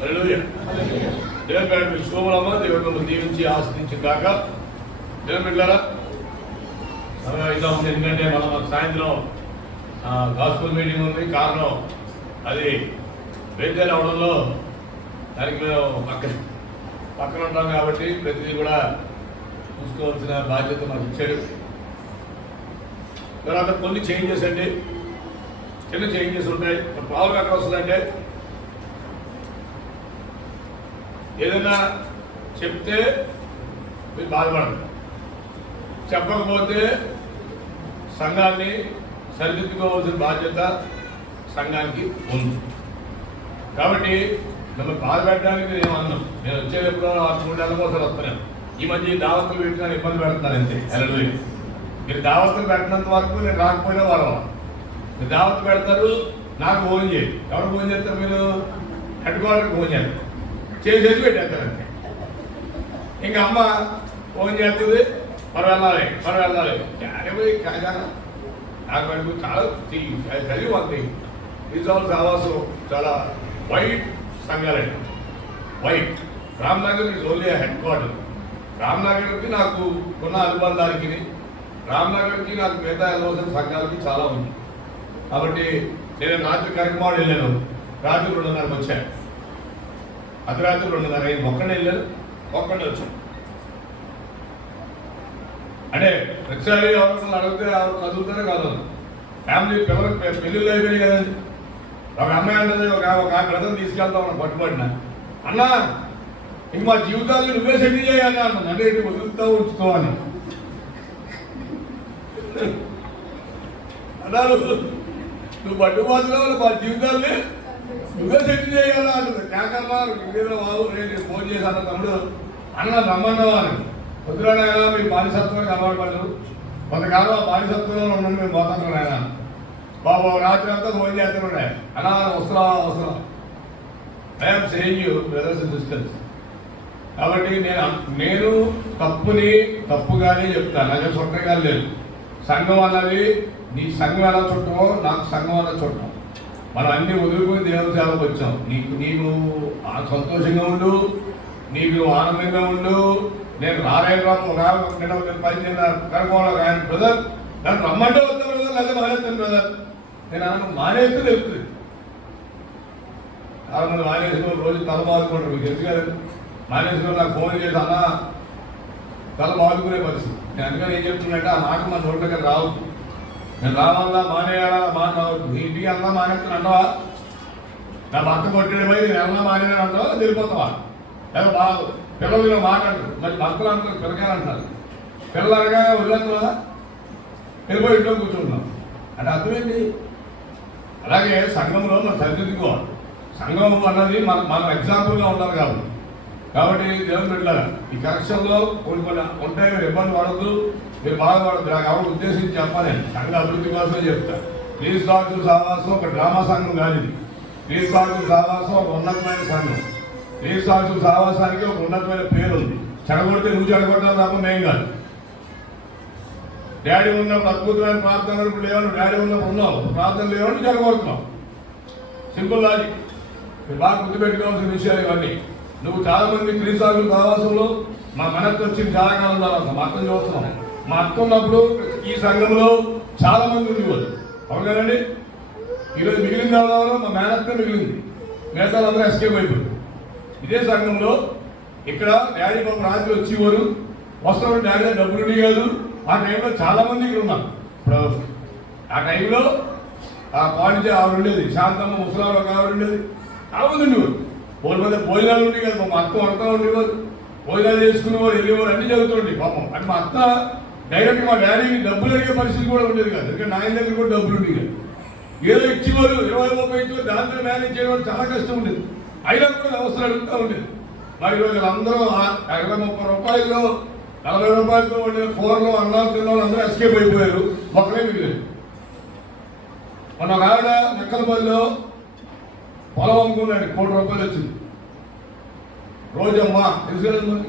దేవుని శోభలమ్మ దేవుడు దీవించి ఆశ్రయించి కాక దేవుని బిడ్డలారా ఇలా ఉంది. ఎందుకంటే మనం సాయంత్రం గాస్పుల్ మీటింగ్ ఉంది. కారణం అది బేజారు అవడంలో దానికి మేము పక్కన ఉంటాం కాబట్టి ప్రతిదీ కూడా చూసుకోవాల్సిన బాధ్యత మాకు ఇచ్చాడు. తర్వాత కొన్ని చేంజెస్ అండి, చిన్న చేంజెస్ ఉంటాయి. ప్రాబ్లం ఎక్కడ వస్తుందంటే ఏదైనా చెప్తే మీరు బాధపడదు, చెప్పకపోతే సంఘాన్ని సరిదిద్దుకోవాల్సిన బాధ్యత సంఘానికి ఉంది. కాబట్టి మిమ్మల్ని బాధ పెట్టడానికి నేను అన్నాను. నేను వచ్చేటప్పుడు 3 నెలల కోసం వస్తున్నాను. ఈ మధ్య దావత్తులు పెట్టిన ఇబ్బంది పెడుతున్నాను అంతే. హల్లెలూయా. మీరు దావత్తులు పెట్టినంత వరకు నేను రాకపోయినా వాళ్ళు మీరు దావత్తు పెడతారు, నాకు ఫోన్ చేయండి. ఎవరు ఫోన్ చేస్తారు? మీరు హెడ్ క్వార్టర్కి ఫోన్ చేస్తారు, చేసేసి పెట్టేస్తారు అంతే. ఇంకా అమ్మ ఫోన్ చేస్తుంది, మనం వెళ్ళాలి పోయి కాదా నాకు మనకు చాలా చదివి ఉంది. రిజాల్వ్ సావాసం చాలా వైట్ సంఘాలండి, white. Ramnagar is only head quarter. రామ్నగర్కి నాకు ఉన్న అనుబంధానికి, రామ్నగర్కి నాకు మిగతా వెళ్ళవలసిన సంఘాలకి చాలా ఉంది. కాబట్టి నేను రాత్రి కరికమాడు వెళ్ళాను, రాత్రి 2:30కి వచ్చాను. అర్ధరాత్రి 2:30 అయింది. ఒక్కడే వెళ్ళాను, ఒక్కడే వచ్చాను. అంటే ప్రతిసారి ఎవరు అడిగితే ఎవరు చదువుతారే కాదు. ఫ్యామిలీ పిల్లలకు పెళ్ళిళ్ళు అయిపోయినాయి కదండి. ఒక అమ్మాయి అంటది, ఒక బ్రదర్ తీసుకెళ్తాం మనం పట్టుబడిన అన్న ఇంక మా జీవితాన్ని నువ్వే సెటిల్ చేయాలి అన్న. అంటే వదులుతా ఉంచుకో అని అన్నారు. నువ్వు పట్టుబాటులో మా జీవితాన్ని నువ్వే సెటిల్ చేయాలా అంటుంది. కాకమ్మా ఇంకేదో బాబు నేను ఫోన్ చేశాను తమ్ముడు అన్న రమ్మన్నావా అని. వద్దురాడైనా మీరు బానిసత్వానికి అలవాటు పడ్డారు, కొంతకాలం ఆ బానిసత్వంలో ఉండండి, మేము పోతాను ఆయన బాబు. రాత్రి అంతా ఫోన్ చేస్తున్నాడు అలా వస్తున్నా I'm saying you brothers and sisters. కాబట్టి నేను తప్పుని తప్పుగానే చెప్తాను, అలాగే చుట్టగా లేదు. సంఘం అన్నది నీ సంఘం ఎలా చుట్టమో నాకు సంఘం అన్న చుట్టం. మనం అన్ని వదులుకుని దేవుని సేవకు వచ్చాం. నీకు సంతోషంగా ఉండు, నీకు ఆనందంగా ఉండు. నేను రాలేను పనిచేసిన కనుకోవాలి ఆయన బ్రదర్ నన్ను రమ్మంటే వస్తా బ్రదర్, లేదా మానేస్తాను బ్రదర్. నేను అన్న మానేస్తే తెలుస్తుంది. చాలా మంది మానేసుకుని రోజు తల బాదుకుంటారు, మీకు తెలుసు కదా. మానేసుకుని నాకు ఫోన్ చేసి అన్న తల బాదుకునే పరిస్థితి. నేను అందుకని ఏం చెప్తున్నట్టే ఆ మాట మన నోటి దగ్గర రావద్దు. నేను రావాలా మానేయాలా మాట రావద్దు. నీ ఇంటికి అన్నా మానేస్తాను అంటావా? నా భర్త కొట్టిన పోయి నేను ఎలా మానేదని అంటావా? తెలిపోతావా? లేదా బాగా పిల్లలు మాట్లాడరు, మరి భర్తలు అంటారు, పిల్లకాయలు అంటారు. పిల్లలు అనగా వదిలేదు కదా, వెళ్ళిపోయి ఇంట్లో కూర్చుంటున్నాం అంటే అర్థమేంటి? అలాగే సంఘంలో మనం సరిదిద్దుకోవాలి. సంఘం అన్నది మనం ఎగ్జాంపుల్గా ఉండాలి కాబట్టి దేవుని బిడ్డలారా ఈ కరెక్షన్లో కొన్ని ఉంటాయి. మీరు ఇబ్బంది పడద్దు, మీరు బాధపడద్దు. నాకు ఎవరు ఉద్దేశించి చెప్పాలి, సంఘ అభివృద్ధి కోసమే చెప్తా. ప్లీజ్ సాక్షుల సహవాసం ఒక డ్రామా సంఘం కాదు ఇది. ప్లీజ్ సాక్షుల సహవాసం ఒక ఉన్నతమైన సంఘం. ప్లీజ్ సాక్షుల సహవాసానికి ఒక ఉన్నతమైన పేరు ఉంది. చెడగొడితే నువ్వు చెడగొట్టాలి తప్ప మేం కాదు. డాడీ ఉన్నప్పుడు అద్భుతమైన ప్రార్థన లేవని, డాడీ ఉన్నప్పుడు ఉన్నావు, ప్రార్థన లేవని చెడగొడుతున్నావు. Simple logic. మీరు బాగా గుర్తుపెట్టుకోవాల్సిన విషయాలు ఇవన్నీ. నువ్వు చాలా మంది క్రీస్తుల సహవాసంలో మా మనకు వచ్చింది చాలా కాలం తర్వాత మా అర్థం చూస్తున్నాం. మా అర్థం ఉన్నప్పుడు ఈ సంఘంలో చాలా మంది ఉండేవాళ్ళు, అవును కదండి. ఈరోజు మిగిలిన దానిలో మా మేనత్తే మిగిలింది, మిగతా అందరూ ఎస్కేప్ అయిపోయింది. ఇదే సంఘంలో ఇక్కడ డాడీ పాప రాత్రి వచ్చేవారు, వస్తున్న డాడీ డబ్బులు కాదు. ఆ టైంలో చాలా మంది ఇక్కడ ఉన్నారు. ఇప్పుడు ఆ టైంలో ఆ పాండిచే ఆవిడ ఉండేది, శాంతమ్మ ముసలాలు ఒక ఆవిడ ఉండేది, చాలా మంది ఉండేవారు. పోలిపోతే భోజనాలు ఉండేవి కదా, మా అత్త అర్థం ఉండేవారు, భోజనాలు చేసుకునేవారు, వెళ్ళేవారు, అన్ని జరుగుతుండే పాపం. అంటే మా అత్త డైరెక్ట్ మా డాడీకి డబ్బులు అడిగే పరిస్థితి కూడా ఉండేది కాదు. ఎందుకంటే నాయన దగ్గర కూడా డబ్బులు ఉండేది కాదు. ఏదో ఇచ్చేవారు 20-30 ఇచ్చేవారు, దాంట్లో మేనేజ్ చేయడం చాలా కష్టం ఉండేది. అయినా కూడా వ్యవస్థలు అడుగుతూ ఉండేది. మరి ఈరోజు అందరూ 20-30 రూపాయల్లో 40 రూపాయలతో ఉండే కూరలో అన్నాలు తిన్న వాళ్ళు అందరూ ఎస్కేప్ అయిపోయారు, మొక్కలే మిగిలేదు. మన ఒక ఆవిడ నెక్కలపల్లిలో పొలం అమ్ముకున్నాడు, 1 కోటి రూపాయలు వచ్చింది. రోజమ్మ తెలుసు కదా, మరి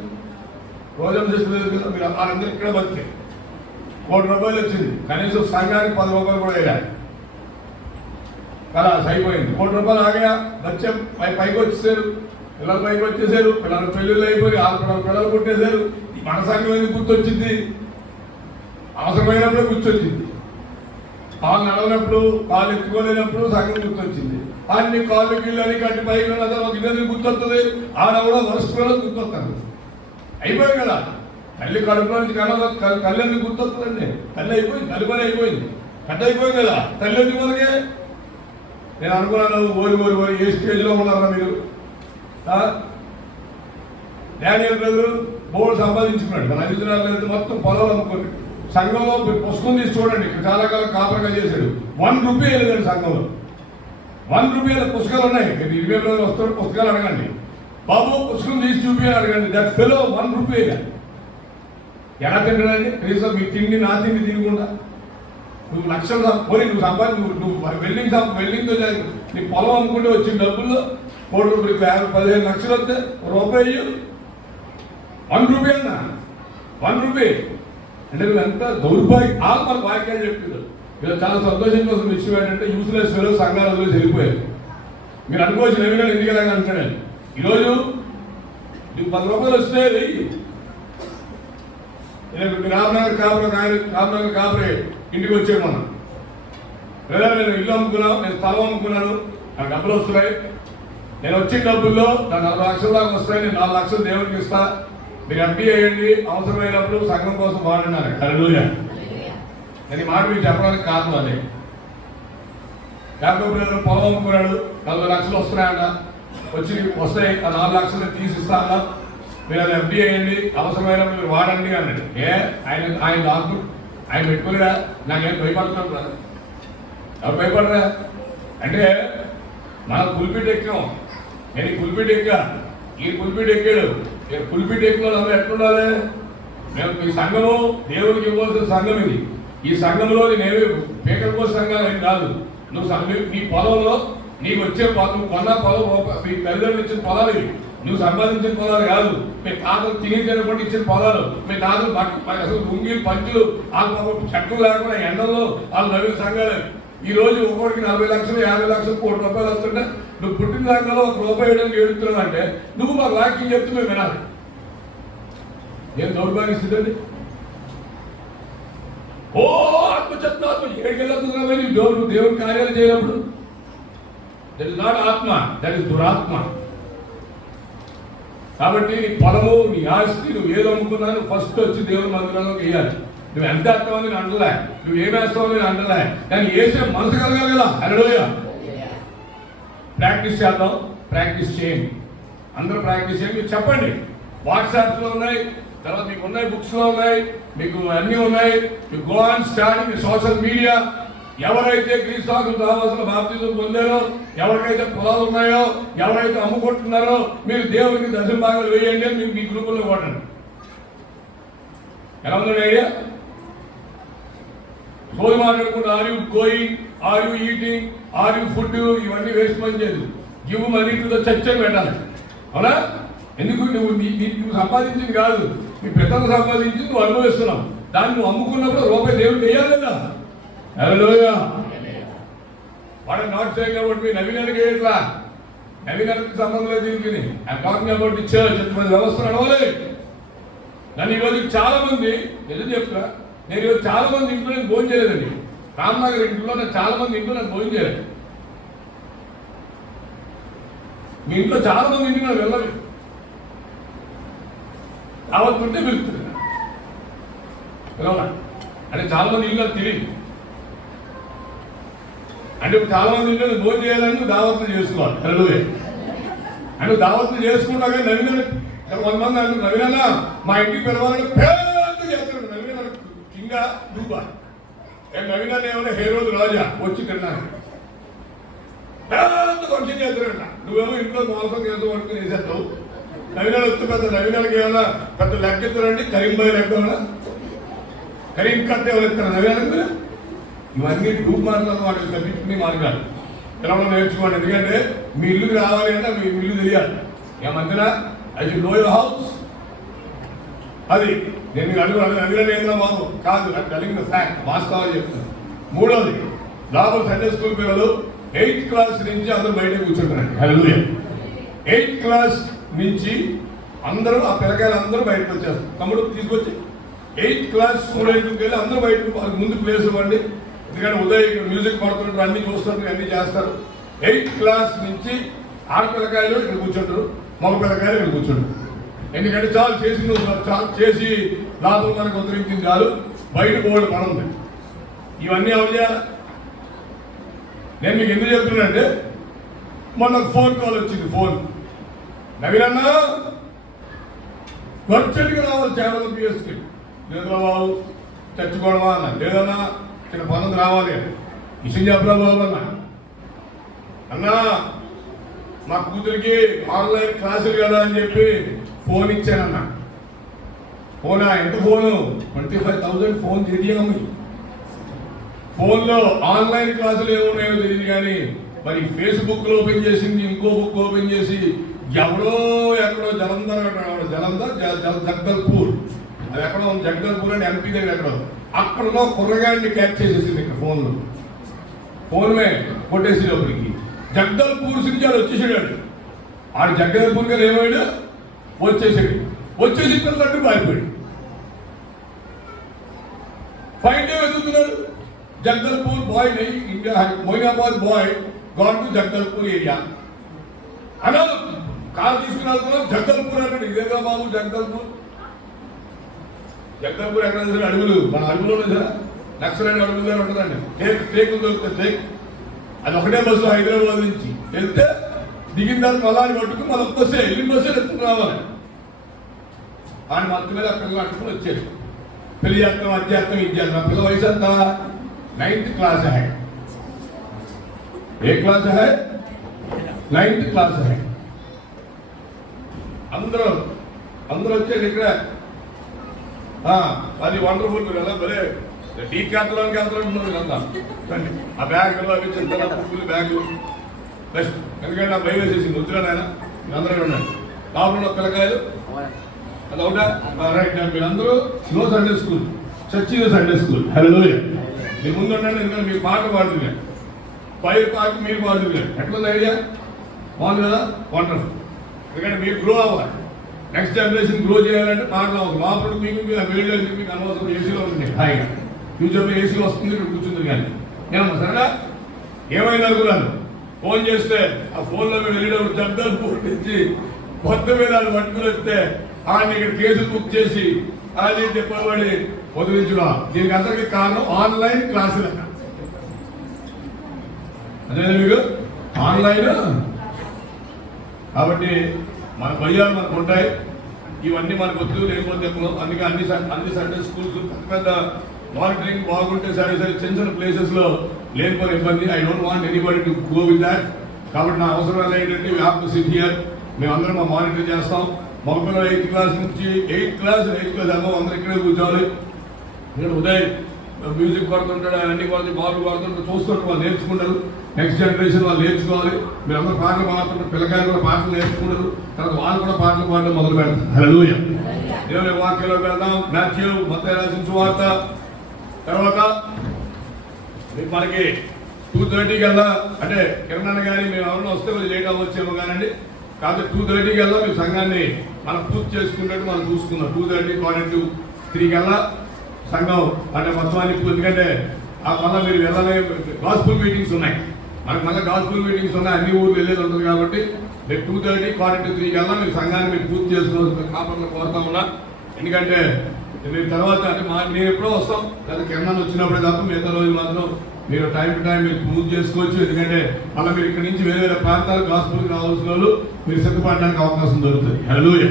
రోజమ్మ చేసి తెలుసు కదా, మీరు వాళ్ళందరూ ఇక్కడ బతికే 1 కోటి రూపాయలు వచ్చింది. కనీసం సంఘానికి 10 రూపాయలు కూడా వేయాలి కదా, అయిపోయింది. 1 కోటి రూపాయలు ఆగా వచ్చే పైకి వచ్చేసారు. పిల్లలు పైకి వచ్చేసారు, పిల్లలు పెళ్ళిళ్ళు అయిపోయి పిల్లలు పుట్టేశారు. మన సంఘం ఎందుకు గుర్తొచ్చింది? అవసరమైనప్పుడే గుర్తొచ్చింది. కాళ్ళు నడవనప్పుడు, కాళ్ళు ఎత్తుకోలేనప్పుడు సంఘం గుర్తొచ్చింది. అన్ని కాళ్ళు గిళ్ళని కట్టి పైకి ఒక ఇద్దరు గుర్తొస్తుంది. ఆడవడం వరుసలో గుర్తొస్తాను. అయిపోయింది కదా. తల్లి కడుపులో నుంచి కళ్ళు ఎందుకు గుర్తొస్తుందండి? తల్లి అయిపోయింది, తల్లి అయిపోయింది, కట్ట అయిపోయింది కదా. తల్లి ఎందుకు మనకే? నేను అనుకున్నాను ఓరి ఏ స్టేజ్లో ఉన్నారా మీరు? డానియల్ బ్రదరు బోర్డు సంపాదించుకున్నాడు. మన ఐదు మొత్తం పొలాలు అమ్ముకోండి. సంఘంలో పుస్తకం తీసి చూడండి. చాలా కాలం కాపరగా చేశాడు. 1 రూపీ లేదండి సంఘంలో. 1 రూపీ పుస్తకాలు ఉన్నాయి. మీరు 20 రోజులు వస్తారు, పుస్తకాలు అడగండి. బాబు పుస్తకం తీసి చూపి అడగండి. దట్ ఫెలో 1 రూపీ ఎలా తింటాడండి? కనీసం మీ తిండి నా తిండి తినకుండా నువ్వు లక్షలు పోనీ నువ్వు నువ్వు వెల్డింగ్తో నీ పొలం అమ్ముకుంటే వచ్చిన డబ్బుల్లో 3 రూపాయలు 15 లక్షలు వస్తే రూపాయి 1 రూపీ అన్నా. 1 రూపీ అంటే నువ్వు ఎంత దౌర్భాగ్యం. మన వాక్యాలు చెప్తున్నారు. ఇలా చాలా సంతోషం కోసం విషయం ఏంటంటే యూస్లెస్ ఫెలో సంఘాలలో వెళ్ళిపోయారు. మీరు అనుకోవచ్చు నవీన ఎందుకు ఎలాగ అంటాడని. ఈరోజు నీకు 10 రూపాయలు వస్తే రామనగర్ కాపురే ఇంటికి వచ్చాడు. మనం లేదా నేను ఇల్లు అమ్ముకున్నాను, నేను స్థలం అమ్ముకున్నాను, నాకు డబ్బులు వస్తున్నాయి. నేను వచ్చిన డబ్బుల్లో నాకు 4 లక్షల దాకా వస్తాయి. నేను 4 లక్షలు దేవుడికి ఇస్తా, మీరు ఎంపీ అయ్యండి, అవసరమైనప్పుడు సంఘం కోసం వాడినారు. హల్లెలూయా. నేను ఈ మాట మీకు చెప్పడానికి కారణం అదే. యాకోబు పొలం అమ్ముకున్నాడు, 40 లక్షలు వస్తున్నాయన్న. వస్తాయి, ఆ 4 లక్షలు తీసిస్తా అన్నా, మీరు అది ఎంపీ అయ్యండి, అవసరమైనప్పుడు మీరు వాడండి అన్నాడు. ఆయన డాక్టర్ ఆయన పెట్టుకోలేదా? నాకేం భయపడుతున్నాను కదా. ఎవరు భయపడరా అంటే మనం పులిపిట్ ఎక్కాం. నేను పులిపిట్ ఎక్కా, ఈ పులిపిట్ ఎక్కాడు. పులిపిట్ ఎక్కిన వాళ్ళు ఎట్లుండాలి? మేము ఈ సంఘము దేవుడికి ఇవ్వాల్సిన సంఘం ఇది. ఈ సంఘంలో నేనేమి పేకల సంఘాలు ఏం కాదు. నువ్వు నీ పొలంలో నీకు వచ్చే నువ్వు కొన్న పొలం మీ తల్లిదండ్రులు ఇచ్చిన పొలాలు ఇవి. నువ్వు సంపాదించిన పొలాలు కాదు. మీ తాతలు తిని తినకుండా ఇచ్చిన పొలాలు. మీ తాతలు అసలు లుంగీలు పంచులు వాళ్ళు చెట్లు లేకుండా ఎండల్లో వాళ్ళు నవ్విన సంఘాలు. ఈ రోజు ఒక్కొక్కడికి 40 లక్షలు 50 లక్షలు 1 కోటి రూపాయలు వస్తుంటే నువ్వు పుట్టిన సంఘంలో 1 రూపాయి వేయడానికి ఏడుతున్నావు అంటే నువ్వు మాకు వాక్యం చెప్తూ మేము వినాలి. ఏం దౌర్భాగ్య స్థితి అండి. ఓ ఆత్మచత్వాత్మ ఏడుకెళ్ళొస్తున్నావు దేవుని కార్యాలు చేయనప్పుడు. దట్ ఇస్ నాట్ ఆత్మ, దట్ ఇస్ దురాత్మ. కాబట్టి నీ పొలము, నీ ఆస్తి, నువ్వు ఏదో అమ్ముకున్నాను ఫస్ట్ వచ్చి దేవుని మందిరంలోకి వేయాలి. నువ్వు ఎంత అర్థమని నేను అంటలే, నువ్వు ఏమేస్తావని నేను అంటలే, కానీ వేసే మనసు కలగాలి కదా. హల్లెలూయా. ప్రాక్టీస్ చేద్దాం, ప్రాక్టీస్ చేయండి. అందరూ ప్రాక్టీస్ చేయండి. మీరు చెప్పండి. వాట్సాప్స్లో ఉన్నాయి, తర్వాత మీకు ఉన్నాయి, బుక్స్లో ఉన్నాయి, మీకు అన్నీ ఉన్నాయి. You go on start me social media. ఎవరైతే క్రీస్తు కావాల్సిన బాప్తిజం పొందారో, ఎవరికైతే పొలాలు ఉన్నాయో, ఎవరైతే అమ్ముకుంటున్నారో మీరు దేవునికి దశమ భాగాలు వేయండి అని మీకు మీ గ్రూపుల్లో కొట్టండి. ఎలా ఉందండి ఐడియా? రోజు మాట్లాడుకుంటూ are you going, are you eating, are you food, ఇవన్నీ వేస్ట్ పని చేయదు. Give money to the church అని పెట్టాలి. అవునా? ఎందుకు? నువ్వు సంపాదించింది కాదు, మీ పిల్లలు సంపాదించింది నువ్వు అనుభవిస్తున్నావు. దాన్ని నువ్వు అమ్ముకున్నప్పుడు రూపాయి దేవుడు వేయాలి కదా. Hallelujah. What I not saying about మీ నవీనానికి ఎట్లా నవీనానికి సంబంధం లేదు దీనికి. I'm talking about the church. వ్యవస్థ నడవాలి. నన్ను ఈరోజు చాలా మంది నిజం చెప్తా, నేను ఈరోజు చాలా మంది ఇంట్లో నేను భోజనం చేయలేదండి. రామ్నగర్ ఇంట్లో నేను చాలా మంది ఇంట్లో నేను భోజనం చేయలేదు. మీ ఇంట్లో చాలా మంది ఇంటికి నాకు వెళ్ళలేదు. రావద్దుంటే వెళ్తుంది అంటే చాలా మంది ఇల్లు తెలియదు. అంటే చాలా మంది ఇంట్లో భోజనం చేయాలని దావత్తులు చేసుకోవాలి. హల్లెలూయా. అంటే దావత్తులు చేసుకుంటా కానీ నవీన 100 మంది అంటే నవీన మా ఇంటికి పిలవాలని పేరు చేస్తున్నాడు. నవీన కింగా దూబా నవీన ఏమైనా హేరోజు రాజా వచ్చి తిన్నాను పెద్ద ఫంక్షన్ చేస్తున్నాడ. నువ్వేమో ఇంట్లో మోసం చేస్తూ అనుకుని వేసేస్తావు. నవీన వస్తే పెద్ద నవీనకి ఏమైనా పెద్ద లెక్క ఎత్తారండి. కరీంబాయి లెక్క ఏమైనా కరీం కత్తే ఎవరు ఎత్తారు నవీన? ఇవన్నీ గ్రూప్ మార్గాలు వాటికి తప్పించుకుని మార్గాలు పిలవడం నేర్చుకోండి. ఎందుకంటే మీ ఇల్లుకి రావాలి అంటే మీ ఇల్లు తెలియాలి. ఏమంటారా I should know your house. అది నేను మీకు అడుగుతాను. అభినందన మాకు కాదు, నాకు కలిగిన ఫ్యాక్ట్ వాస్తవాలు చెప్తాను. మూడోది, లోపల సండే స్కూల్ పిల్లలు 8th క్లాస్ నుంచి అందరూ బయట కూర్చుంటారండి. హల్లెలూయా. 8th క్లాస్ నుంచి అందరూ ఆ పిల్లకాయలు అందరూ బయటకు వచ్చేస్తారు. తమ్ముడు తీసుకొచ్చి 8th క్లాస్ స్టూడెంట్కి వెళ్ళి అందరూ బయటకు ముందు ప్లేస్ ఇవ్వండి. ఎందుకంటే ఉదయ్ మ్యూజిక్ పడుతుంటారు, అన్ని చూస్తారు, అన్ని చేస్తారు. 8th క్లాస్ నుంచి ఆడపిల్లకాయలు ఇక్కడ కూర్చుంటారు, మగ పిల్లకాయలు ఇక్కడ కూర్చుంటారు. ఎందుకంటే చాలు చేసి లాభం మనకు ఉద్ధరించింది చాలు, బయట పోవడం పని ఉంది. ఇవన్నీ ఎవరు చేయాలి? నేను మీకు ఎందుకు చెప్తున్నానంటే మొన్న ఫోన్ కాల్ వచ్చింది. ఫోన్ నవీనన్నా వర్చండిగా రావాలి చేపల పిఎస్కి. లేదురా బాబు చచ్చుకోవడమా అన్న. లేదన్నా చిన్న పనులు రావాలి. విషయం చెప్పరా బాబు అన్న. అన్నా మా కూతురికి ఆన్లైన్ క్లాసులు కదా అని చెప్పి ఫోన్ ఇచ్చానన్నా. ఫోనా? ఎంత ఫోను? 25,000 ఫోన్ తెలియదు. ఫోన్లో ఆన్లైన్ క్లాసులు ఏమున్నాయో తెలియదు, కానీ మరి ఫేస్బుక్ లో ఓపెన్ చేసింది, ఇంకో బుక్ ఓపెన్ చేసి ఎక్కడో జగదల్పూర్, అది ఎక్కడో జగదల్పూర్ అంటే ఎంపీ దగ్గర ఎక్కడో, అక్కడలో కుర్రగాడిని క్యాచ్ చేసేసింది ఇక్కడ ఫోన్లో. ఫోన్మే కొట్టేసేటప్పటికి జగదల్పూర్ నుంచి ఆడు వచ్చేసాడు. ఆడు జగదల్పూర్ గారు ఏమాడు వచ్చేసి పిల్లలంటూ పారిపోయాడు. 5 days వెతుకుతున్నాడు. Jagdalpur by Moinabad by got to Jagdalpur area అన్నాడు. కారు తీసుకుని వెళ్తున్నాం, జగదల్పూర్ అన్నాడు. ఇదేగా బాబు జగదల్పూర్ ఎక్కడ సార్? అడుగులు, మన అడుగులో సార్ నక్సలైట్ అడుగులు ఉంటుందండి. టేకులు దొరుకుతుంది, టేక్. అది ఒకటే బస్సు హైదరాబాద్ నుంచి వెళ్తే దిగిన తర్వాత మళ్ళీ పట్టుకుని మళ్ళీ బస్సే వెళ్ళిన బస్సే ఎత్తుకుని రావాలి. ఆయన మత్తు మీద పిల్లలు అట్టుకుని వచ్చేది. పెళ్లి చేస్తాం, అది చేస్తాం, ఇది చేస్తాం. పిల్ల వయసు అంతా 9th క్లాస్ है. ఏ క్లాస్ है? 9th క్లాస్ है. అందరూ వచ్చేది ఇక్కడ. అది వండర్ఫుల్. మీరు ఎలా బరే టీ క్యాత్లోనికి వెళ్తున్నారు అంతా. ఆ బ్యాగులు అవి చిన్న పువ్వులు బ్యాగులు బెస్ట్. ఎందుకంటే ఆ భయం వేసేసింది వద్దురాను ఆయన. మీరందరూ ఉన్నాడు లోపల పిల్లకాయలు. అది ఒకటా రైట్. మీరందరూ know Sunday school, church Sunday school. Hello మీ ముందు ఉండండి. ఎందుకంటే మీరు పాట పాడుతున్నారు, పైరు పాట మీరు పాడుతున్నారు. ఎట్లుంది ఐడియా? బాగుంది కదా? వండర్ఫుల్. ఎందుకంటే మీరు గ్రో అవ్వాలి, నెక్స్ట్ జనరేషన్ గ్రో చేయాలంటే పాటలు అవ్వాలి. లోపల మీకు వేడి మీకు అనవసరం ఏసీలో ఉంటుంది హాయిగా. ఫ్యూచర్లో ఏసీ వస్తుంది, ఇక్కడ కూర్చుంది. కానీ ఏమన్నా సరేనా? ఏమైంది అనుకున్నాను. ఫోన్ చేస్తే ఆ ఫోన్లో మీరు వెళ్ళేటప్పుడు జగదల్పూర్ నుంచి కొత్త మీద పట్టుకుని వస్తే ఆయన ఇక్కడ కేసులు బుక్ చేసి అది చెప్పబడి వదిలించడం. దీనికి అందరికీ కారణం ఆన్లైన్ క్లాసులు. అదే మీకు ఆన్లైన్. కాబట్టి మన భయాలు మనకు ఉంటాయి, ఇవన్నీ మనకు వద్దు. లేకపోతే అందుకే అన్ని సండే స్కూల్స్ పెద్ద మానిటరింగ్ బాగుంటే సరే చిన్న ప్లేసెస్ లో లేకపోతే ఇబ్బంది. I don't want anybody to go with that. కాబట్టి నా అవసరం ఏంటంటే we have to SIT here. మేమందరం మానిటర్ చేస్తాం. మగపిల్లలు 8th క్లాస్ నుంచి 8th క్లాస్ అమ్మో అందరూ ఇక్కడే కూర్చోవాలి. ఇక్కడ ఉదయ్ మ్యూజిక్ పడుతుంటాడు, అన్ని కొడుతు బాబు పడుతుంటారు, చూస్తుంటారు. వాళ్ళు నేర్చుకుంటారు. నెక్స్ట్ జనరేషన్ వాళ్ళు నేర్చుకోవాలి. మీరు అందరూ పాటలు పాడుతుంటారు, పిల్లకాయలు కూడా పాటలు నేర్చుకుంటారు. తర్వాత వాళ్ళు కూడా పాటలు పాడడం మొదలు పెడతారు. హల్లెలూయా. దేవుని వాక్యంలోకి వెళ్దాం. మాథ్యూ మత్తయి రాసిన సువార్త. తర్వాత మనకి 2:30 కల్లా, అంటే కిరణ్ కానీ మేము ఎవరైనా వస్తే కొంచెం లేట్ అవ్వచ్చేమో కానండి. కాబట్టి 2:30 కల్లా మీ సంఘాన్ని మనం పూర్తి చేసుకున్నట్టు మనం చూసుకుందాం. 2:30 3 కల్లా సంఘం అంటే మొత్తం అన్ని. ఎందుకంటే మళ్ళీ మీరు వెళ్ళాలి, గాస్పుల్ మీటింగ్స్ ఉన్నాయి మనకు. మళ్ళీ గాస్పుల్ మీటింగ్స్ ఉన్నాయి, అన్ని ఊర్లు వెళ్ళేది ఉంటుంది. కాబట్టి రేపు 2:30 3 కల్లా మీరు సంఘాన్ని మీరు పూర్తి చేసుకోవాల్సిన కాపర్లు కోరుతా ఉన్నా. ఎందుకంటే మీరు తర్వాత అంటే నేను ఎప్పుడో వస్తాం, లేదా కిరణ్ వచ్చినప్పుడే తప్ప మిగతా రోజులు మాత్రం మీరు టైం టు టైం మీరు పూర్తి చేసుకోవచ్చు. ఎందుకంటే మళ్ళీ మీరు ఇక్కడ నుంచి వేరే వేరే ప్రాంతాలు గాస్పుల్కి రావాల్సిన వాళ్ళు మీరు సిద్ధపడడానికి అవకాశం దొరుకుతుంది. హల్లెలూయా.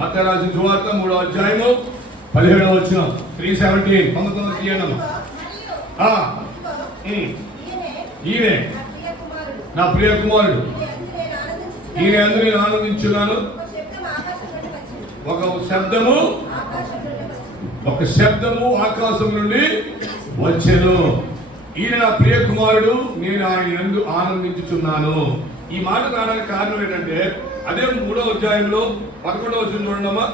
మత్తయి రాసిన సువార్త 3వ అధ్యాయము 17వ వచనం. 3:17 19 తీయండి. ఈయనే నా ప్రియ కుమారుడు, ఈయన అందరూ నేను ఆనందించున్నాను. ఒక శబ్దము ఆకాశం నుండి వచ్చెను. ఈయన నా ప్రియ కుమారుడు, నేను ఆయన యందు ఆనందించుచున్నాను. ఈ మాట రావడానికి కారణం ఏంటంటే అదే 3వ అధ్యాయంలో 11వ వచనం చూడండమ్మా.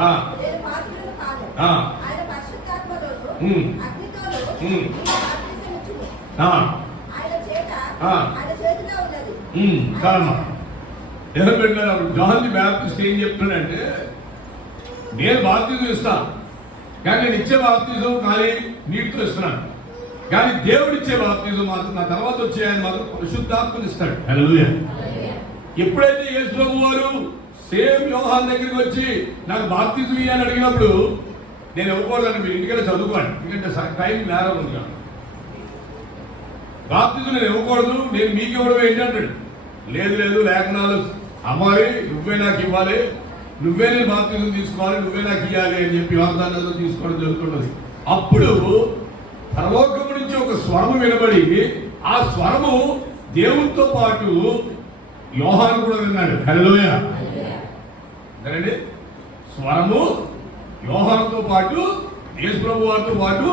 నేను పాత్రులను కాను. ఆయన పరిశుద్ధాత్మలోను అగ్నితోను బాప్తిసం ఇచ్చును. ఆయన చేతిలో ఉన్నది. ఎవరు పెట్టినారు? జాన్ ది బాప్టిస్ట్ ఏం చెప్తున్నాడంటే, నేను బాప్తిజం ఇస్తాను కానీ నేను ఇచ్చే బాప్తిజం కానీ నీటితో ఇస్తున్నాను, కానీ దేవుడిచ్చే బాప్తిజం మాత్రం నా తర్వాత వచ్చే ఆయన మాత్రం పరిశుద్ధాత్మని ఇస్తాడు. హల్లెలూయా. ఎప్పుడైతే యేసు ప్రభు వారు సేమ్ యోహాన్ దగ్గరికి వచ్చి నాకు బాప్తిజం ఇయ్యని అడిగినప్పుడు నేను ఇవ్వకూడదని మీరు ఇంటికెళ్ళి చదువుకోండి, ఎందుకంటే టైం నేరం ఉంది కదా. బాప్తిజం నేను ఇవ్వకూడదు, నేను మీకు ఇవ్వడం ఏంటి అంటాడు. లేదు లేదు, లేఖనాలు అమ్మాలి, నువ్వే నాకు ఇవ్వాలి, నువ్వే నేను బాప్తిజం తీసుకోవాలి, నువ్వే నాకు ఇవ్వాలి అని చెప్పి యోర్దానులో తీసుకోవడం జరుగుతున్నది. అప్పుడు పరలోకము నుంచి ఒక స్వరము వినబడి, ఆ స్వరము దేవునితో పాటు యోహాను కూడా విన్నాడు. హల్లెలూయా. సరేండి, స్వరము యోహానుతో పాటు యేసు ప్రభు వారితో పాటు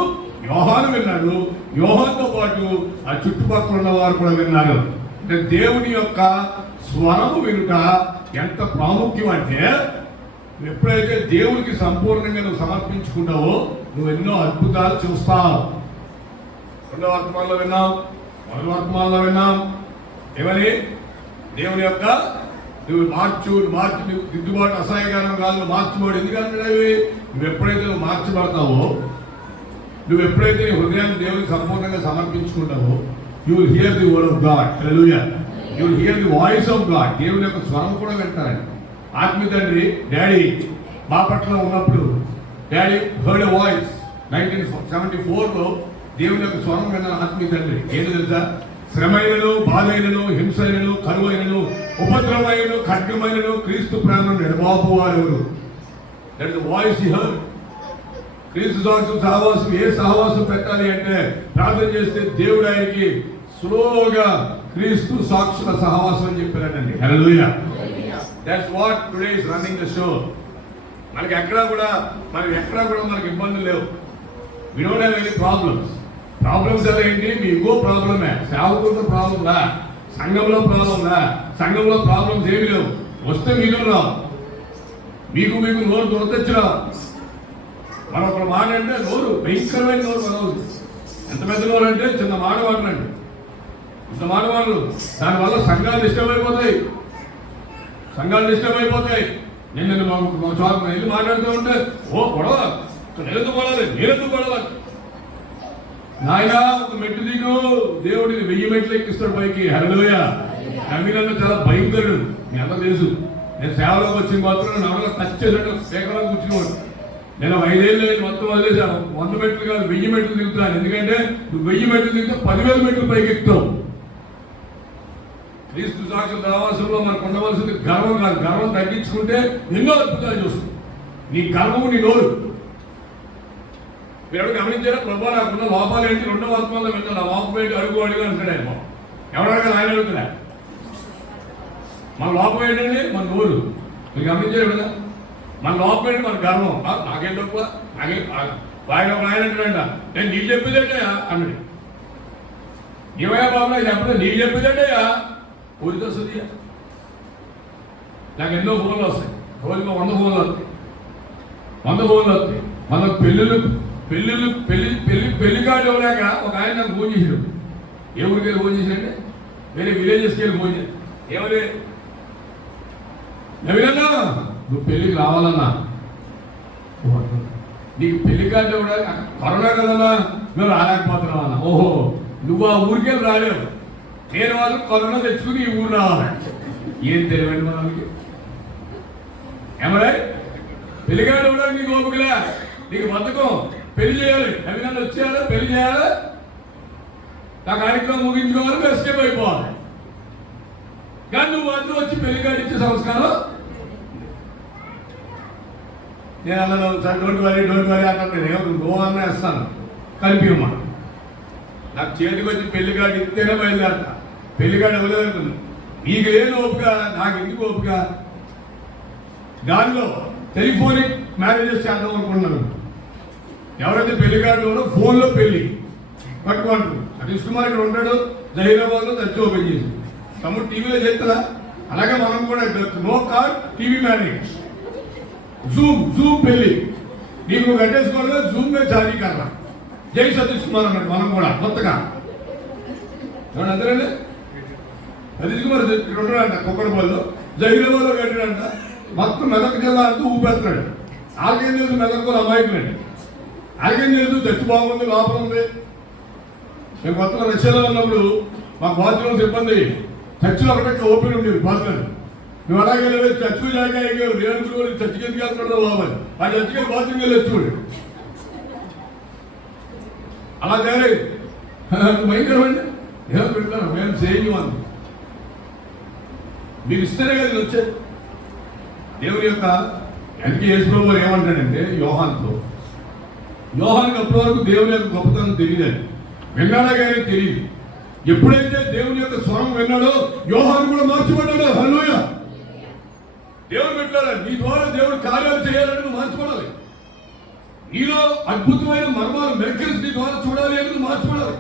యోహాను విన్నాడు, యోహానుతో పాటు ఆ చుట్టుపక్కల ఉన్న వారు కూడా విన్నారు. అంటే దేవుని యొక్క స్వరము వినుట ఎంత ప్రాముఖ్యం అంటే, ఎప్పుడైతే దేవునికి సంపూర్ణంగా నువ్వు సమర్పించుకుంటావో నువ్వు ఎన్నో అద్భుతాలు చూస్తావు. రెండవ వర్తమానంలో విన్నాం, మొదటి వర్తమానంలో విన్నాం ఏమని, దేవుని యొక్క నువ్వు మార్చు దిద్దుబాటు అసహాయకరం కాదు, మార్చుబోడు. ఎందుకంటే నువ్వు ఎప్పుడైతే నువ్వు మార్చబడతావో, నువ్వు ఎప్పుడైతే నీ హృదయాన్ని దేవునికి సంపూర్ణంగా సమర్పించుకుంటావో, you will hear the word of God. Hallelujah. You will hear the voice of God. దేవుని యొక్క స్వరం కూడా వింటారండి. ఆత్మీయ తండ్రి డాడీ బాపట్ల ఉన్నప్పుడు డాడీ హర్డ్ ఎ వాయిస్. 1974లో దేవుని యొక్క స్వరం విన్న ఆత్మీయ తండ్రి ఏదో తెలుసా, శ్రమైనను, బాధైనను, హింసైనను, కరువైనను, ఉపద్రవమైనను, ఖడ్గమైనను క్రీస్తు ప్రాణం ఎడబాపు వారెవరు. That is the voice he heard. క్రీస్తు సాక్షుల సహవాసం ఏ సహవాసం పెట్టాలి అంటే ప్రార్థన చేస్తే దేవుడు ఆయనకి స్లోగా క్రీస్తు సాక్షుల సహవాసం అని చెప్పారండి. Hallelujah. That's what today is running the show. మనకి ఎక్కడా కూడా మనకి ఇబ్బందులు లేవు. We don't have any problems. Problems ఎలా ఏంటి? మీ ఇగో ప్రాబ్లమే, సేవకులతో ప్రాబ్లంలా, సంఘంలో ప్రాబ్లంలా. సంఘంలో ప్రాబ్లమ్స్ ఏమి లేవు. వస్తే మీరు రావు, మీకు నోరు దొరకచ్చు రావు. మరొక మాట అంటే నోరు భయంకరమైన నోరు. మనోజు ఎంత పెద్ద నోరు అంటే చిన్న మాట వాడరండి, ఇంత మాట వాడరు. దానివల్ల సంఘాలు డిస్టర్బ్ అయిపోతాయి. నేను వెళ్ళి మాట్లాడుతూ ఉంటే ఓ గొడవ, నేనెందుకు గొడవ నాయన, ఒక మెట్టు దిగు, దేవుడిని 1000 మెట్లు ఎక్కిస్తాడు పైకి. హల్లెలూయా. నవీనన్న చాలా భయంకరుడు, మీ అందరూ తెలుసు. నేను సేవలోకి వచ్చిన మాత్రం నన్ను ఎవరైనా టచ్ చేసినట్టు శేఖరాలు కూర్చునేవాడు. నేను 5 ఏళ్ళు మొత్తం వదిలేసాను. 100 మెట్లు కాదు 1000 మెట్లు దిగుతాను. ఎందుకంటే నువ్వు 1000 మెట్లు దిగితే 10,000 మెట్లు పైకి ఎక్కుతావు. క్రీస్తు సాక్షుల సహవాసంలో మనకు ఉండవలసింది గర్వం కాదు. గర్వం తగ్గించుకుంటే ఎన్నో అద్భుతాలు చూస్తుంది. నీ గర్వము నీ నోరు. మీరు ఎవరు గమనించారా? ప్రభా నాకున్న లోపాలు ఏంటి? 2వ వర్తమానంలో విన్నాను. ఆ లోపం ఏంటి? అడుగు అంటాడు ఆయన. ఎవరైనా ఆయన అడుగుతున్నా మన లోపం ఏంటండి? మన నోరు. మీరు గమనించారు కదా, మన లోపం ఏంటి? మన గర్వం. నాకేం తక్కువ, నాకేం ఆయన ఒక ఆయన అంటాడంట, నేను నీకు చెప్పేదేటయా అన్నాడు. ఏమయ్యా బాబు నాకు చెప్పలేదు, నీకు చెప్పేదేటయా ఊరితో వస్తుంది. నాకు ఎన్నో ఫోన్లు వస్తాయి, రోజులో 100 ఫోన్లు వస్తాయి. 100 ఫోన్లు వస్తాయి. మన పెళ్లి కార్డు ఇవ్వలేక ఒక ఆయన నాకు ఫోన్ చేసాడు. ఏ ఊరికి వెళ్ళి ఫోన్ చేసాడంటే వేరే విలేజెస్కి వెళ్ళి ఫోన్ చేశాడు. ఏమని, నవీనన్నా నువ్వు పెళ్లికి రావాలన్నా, నీకు పెళ్లి కార్డు ఇవ్వడానికి కరోనా కదన్నా, మేము రాలేకపోతున్నావు అన్న. ఓహో, నువ్వు ఆ ఊరికి వెళ్ళి రాలేవు, నేను వాళ్ళు కరోనా తెచ్చుకుని ఈ ఊరు రావాలి. ఏం తెలియండి మనకి? ఏమరా పెళ్లి కార్డు ఇవ్వడానికి నీకు ఓపికలే, నీకు బద్ధకం. పెళ్లి చేయాలి, నవీనన్నా వచ్చేయాలి, పెళ్లి చేయాలి, నా కార్యక్రమం ముగించుకోవాలి, ఎస్కేప్ అయిపోవాలి. కానీ నువ్వు మాత్రం వచ్చి పెళ్లి కార్డు ఇచ్చే సంస్కారం. నేను అన్నాను, సార్ డోంట్ వరీ అన్నాను. నేను గో అన్న వేస్తాను, కనిపిమ్మా. నాకు చేతికి వచ్చి పెళ్లి కార్డు ఇస్తేనే బయలుదేరతా. పెళ్లి కార్డు ఇవ్వలేదంటుంది. నీకు లేని ఓపిక, నాకు ఎందుకు ఓపిక? దానిలో టెలిఫోనిక్ మ్యారేజెస్ చేద్దాం అనుకున్నాను. ఎవరైతే పెళ్లి కార్డు ఫోన్లో పెళ్లి పట్టుకుంటారు. అతీష్ కుమార్ ఇక్కడ ఉంటాడు, హైదరాబాద్లో తెచ్చి ఓపెన్ చేసి తమ్ముడు టీవీలో చెప్తారా? అలాగే మనం కూడా no card TV marriage. Zoom పెళ్లి నీకు నువ్వు కట్టేసుకోవాలి, జూమ్ మీద చాడీ కర్ర. జై సతీష్ కుమార్ అన్నట్టు మనం కూడా కొత్తగా అందరండి సతీష్ కుమార్ రెండుంట కుక్కడపల్లిలో జహీరాబాద్లో కట్టాడంట. మొత్తం మెదక్ జిల్లా అంటూ ఊపేస్తున్నాడు. ఆలకేం తెలుసు మెదక్ అమాయకులండి, ఆలకేం తెలుసు చర్చి బాగుంది లోపల ఉంది. మేము కొత్తగా రష్యాలో ఉన్నప్పుడు మా బాత్రూమ్ సిబ్బంది చర్చిలో ఒకటే ఓపెన్ ఉండేది బాత్రూమ్. నువ్వు అలాగే చర్చకు జాగా అయ్యారు రేణుకులు చర్చికి ఎందుకు వెళ్తున్నాడు బాబాయ్, ఆ చర్చికి బాత్రూమ్కి వెళ్ళి వచ్చాడు. అలా తయారైంది భయంకరమండి. ఏమో పెడతాను మేము చేయని మీరు ఇస్తేనే కదా ఇది వచ్చేది. దేవుని యొక్క ఎందుకు యేసుప్రభు వారు ఏమంటాడంటే యోహాన్కి అప్పటి వరకు దేవుని యొక్క గొప్పతనం తెలియదండి, విన్నాడా కానీ తెలియదు. ఎప్పుడైతే దేవుని యొక్క స్వరం విన్నాడో యోహాను కూడా మార్చబడ్డాడు. హల్లెలూయా. దేవుడు పెట్టాడు నీ ద్వారా దేవుడు కార్యాలు చేయాలని నువ్వు మార్చుకోవాలి. నీలో అద్భుతమైన మర్మాలు మెరికల్స్ నీ ద్వారా చూడాలి అని నువ్వు మార్చుకోవాలి.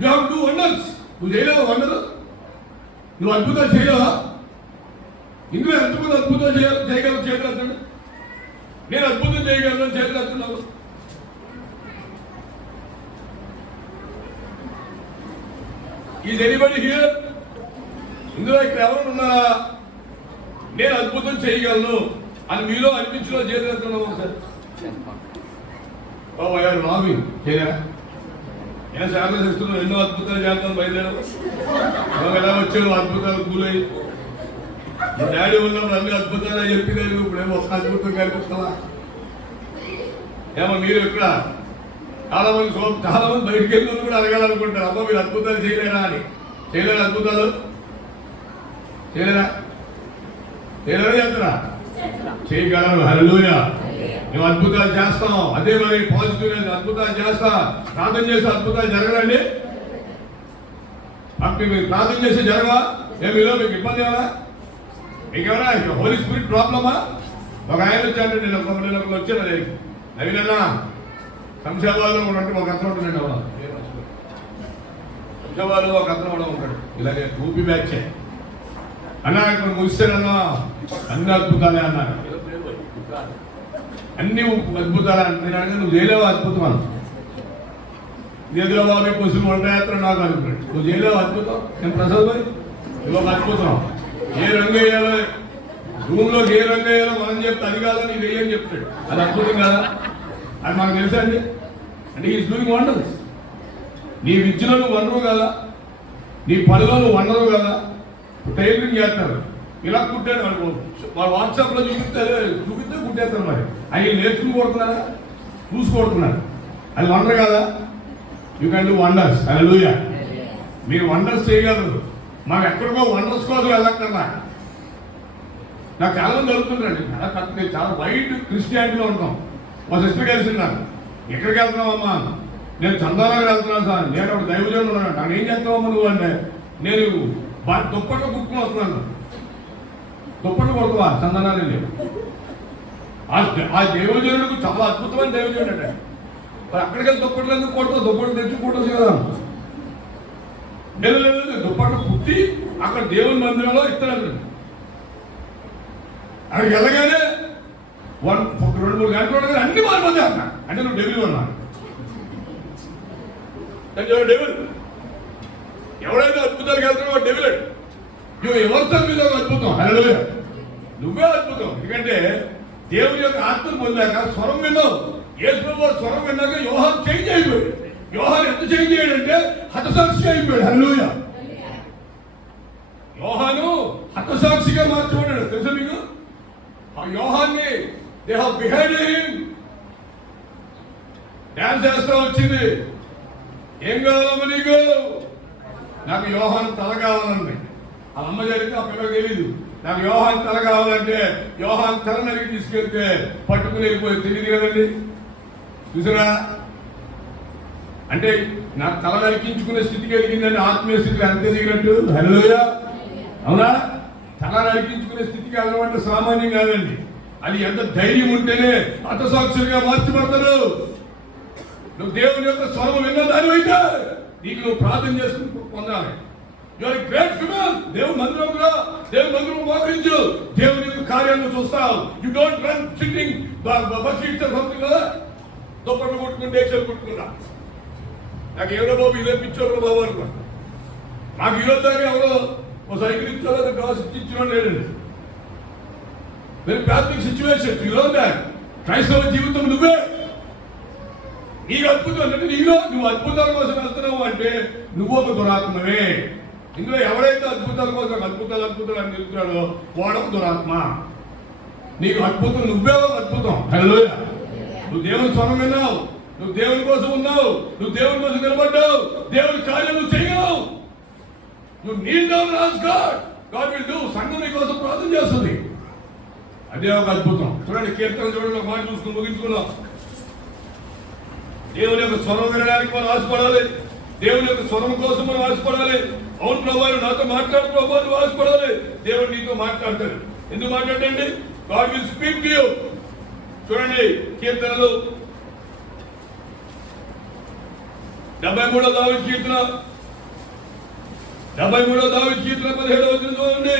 You have to do wonders. నువ్వు చేయలేవా వండరు? నువ్వు అద్భుతాలు చేయలేవా? ఇందులో ఎంతమంది అద్భుతం చేయగలరు చేతులు ఎత్తండి. నేను అద్భుతం చేయగలను చేతులు ఎత్తున్నాను. Is anybody here? ఇందులో ఇక్కడ ఎవరు ఉన్నారా నేను అద్భుతం చేయగలను అని మీలో అనిపించిన చేతులు ఎత్తున్నాము సార్. ఎవరు మావి చేయరా? నేను శాతం చేస్తున్నాను, ఎన్నో అద్భుతాలు చేస్తాను బయలుదేరాను. ఎలా వచ్చాను అద్భుతాలు కూలై డాడీ ఉన్నప్పుడు అన్ని అద్భుతాలు చెప్పినారు. ఇప్పుడేమో ఒక్క అద్భుతం కనిపిస్తావా? ఏమో మీరు ఇక్కడ చాలా మంది బయటికి వెళ్ళిన కూడా అడగాలనుకుంటారు, అమ్మ మీరు అద్భుతాలు చేయలేరా అని. చేయలేరా? అద్భుతాలు చేయలేరా? చేయలేరా? చెప్తారా? చేయగలరు. హల్లెలూయా. మేము అద్భుతాలు చేస్తాం. అదే మరి పాజిటివ్ అద్భుతాలు చేస్తా. ప్రార్థన చేస్తే అద్భుతాలు జరగరండి. మీరు ప్రార్థన చేస్తే జరగవా? మీలో మీకు ఇబ్బంది ఏమన్నా? మీకేమన్నా హోలీ స్పిరిట్ ప్రాబ్లమా? ఒక ఆయన వచ్చాడు, నేను ఒకరు వచ్చాను. అదే నవీనన్నా శంషాబాద్లో ఉన్నట్టు ఒక అతను ఉంటుందండి. అవునా? శంషాబాద్లో ఒక అతను కూడా ఉంటాడు. ఇలాగే ఊపి బ్యాచ్ అన్నా ఇక్కడ ముగిస్తానన్నా అన్ని అద్భుతాలే అన్నారు. అన్ని అద్భుతాలు నేను అడగా నువ్వు చేయలేవా అద్భుతం అన్న. హైదరాబాద్ పశువులు వంటయాత్ర నాకు అనుకున్నాడు. నువ్వు చేయలేవా అద్భుతం? నేను ప్రసాద్ భాయ్ ఇదొక అద్భుతం. ఏ రంగు వేయాలో రూమ్లోకి ఏ రంగు వేయాలో మనం చెప్తే అది కాదా నీ వేయని చెప్తాడు. అది అద్భుతం కాదా? అది మాకు తెలుసా అండి. అంటే ఈజ్ డూయింగ్ వండర్స్. నీ విద్యలో నువ్వు వండరు కదా, నీ పనిలో నువ్వు వండరు కదా. టైలరింగ్ చేస్తారు, ఇలా కుట్టాడు అనుకో, వాళ్ళు వాట్సాప్లో చూపిస్తే కుట్టేస్తారు. మరి అవి నేర్చుకుని కొడుతున్నారా? చూసి కొడుతున్నారు. అది వండరు కదా. You can do wonders. Hallelujah. మీరు వండర్స్ చేయగలరు. మనం ఎక్కడికో వండర్స్ కోసం వెళ్ళక్కర్లా. నాకు చాలా మంది జరుగుతుందండి. నేను చాలా వైట్ క్రిస్టియానిటీలో ఉంటాం. మా సిస్టర్ కలిసి నాకు ఎక్కడికి వెళ్తున్నావమ్మా? నేను చందాలకు వెళ్తున్నాను సార్. నేను ఒక దైవజనుడు ఉన్నాను. నాకు ఏం చేస్తావమ్మా నువ్వు అంటే, నేను దుప్పట్లు కుట్టుకుని వస్తున్నాను. దుప్పట్లు కొడుతావా? చందనాలు లేవు. ఆ దైవజనుడికి చాలా అద్భుతమైన దైవజనుడు అంటే మరి అక్కడికి వెళ్ళి దుప్పట్లు ఎందుకు కొడతావు? దుప్పట్లు తెచ్చుకుంటావు కదా. లేదు దుప్పట్లు కుట్టి అక్కడ దేవుని మందిరంలో ఇస్తాను. అక్కడికి వెళ్ళగానే 2-3 గంటలు అన్ని మారిపోతాయి అన్న. అంటే నువ్వు డెవిల్ ఉన్నాను. డెవిల్ ఎవడైతే అద్భుతాలకు వెళ్తున్నావు డెవిల్. నువ్వు ఎవరితో మీద అద్భుతం. హల్లెలూయా. నువ్వే అద్భుతం. ఎందుకంటే దేవుని యొక్క ఆత్మను పొందాక స్వరం విన్నావు. యేసుప్రభువు స్వరం విన్నాక యోహాను చేంజ్ అయిపోయాడు. యోహాను ఎంత చేంజ్ అయ్యాడంటే హతసాక్షి అయిపోయాడు. హల్లెలూయా. యోహాను హతసాక్షిగా మార్చబడ్డాడు. తెలుసా మీకు? ఆ యోహాన్ని they have behind him. Dance చేస్తా వచ్చింది. ఏం కావాలమ్మా నీకు? నాకు యోహాను తల కావాలండి. ఆ అమ్మ జరిగితే ఆ పిల్లకి తెలీదు. నాకు యోహాను తల కావాలంటే యోహాను తల నరికి తీసుకెళ్తే పట్టుకుని వెళ్ళిపోయి తెలియదు కదండి. చూసారా? అంటే నాకు తల నరికించుకునే స్థితికి ఎదిగిందండి. ఆత్మీయ స్థితికి అంతే దిగినట్టు. హల్లెలూయా. అవునా? తల నరికించుకునే స్థితికి వెళ్ళమంటే సామాన్యం కాదండి. అది ఎంత ధైర్యం ఉంటేనే హతసాక్షులుగా మార్చబడతారు. నువ్వు దేవుని యొక్క స్వరం విన్న దానివైతే నీకు నువ్వు ప్రార్థన చేసుకుని పొందాలి. You are great female. దేవుని మందిరంలో దేవుని మందిరం మోకరించు, దేవుని యొక్క కార్యాలను చూస్తావు. You don't run sitting buckets or something కదా, దుప్పట్లు కొట్టుకుని డేక్షలు కొట్టుకున్నా. నాకు ఎవరో బాబు ఇదే పిచ్చోరు బాబు అనుకో. నాకు ఈరోజు దాకా ఎవరో ఓ సైకిల్ ఇచ్చారో కాసు ఇచ్చిన లేదండి. వెరీ ప్రాథమిక సిచ్యువేషన్. యు నో దట్ క్రైస్తవ జీవితం నువ్వే. నీకు అద్భుతం అంటే నీలో నువ్వు అద్భుతాల కోసం వెళ్తున్నావు అంటే నువ్వు ఒక దురాత్మవే. ఇందులో ఎవరైతే అద్భుతాల కోసం అద్భుతాలు అని తిరుగుతున్నాడో వాడొక దురాత్మ. నీకు అద్భుతం నువ్వే ఒక అద్భుతం. హల్లెలూయా. నువ్వు దేవుని స్వరం విన్నావు, నువ్వు దేవుని కోసం ఉన్నావు, నువ్వు దేవుని కోసం నిలబడ్డావు, దేవుని కార్యాలు చేయగలవు. నువ్వు kneel down as God, God will do. సంఘం నీ కోసం ప్రార్థన చేస్తుంది. అదే ఒక అద్భుతం. చూడండి, కీర్తన చూడండి, ఒక మాట చూసుకుని ముగించుకున్నాం. దేవుని యొక్క స్వరం వినడానికి మనం ఆశపడాలి. దేవుని యొక్క స్వరం కోసం మనం ఆశపడాలి. అవును ప్రభావం నాతో మాట్లాడు ప్రభావం, నువ్వు ఆశపడాలి. దేవుడు నీతో మాట్లాడతాడు. ఎందుకు మాట్లాడండి? God will speak to you. చూడండి, కీర్తనలు 73వ దావీదు కీర్తన 17వ వచనం చూడండి.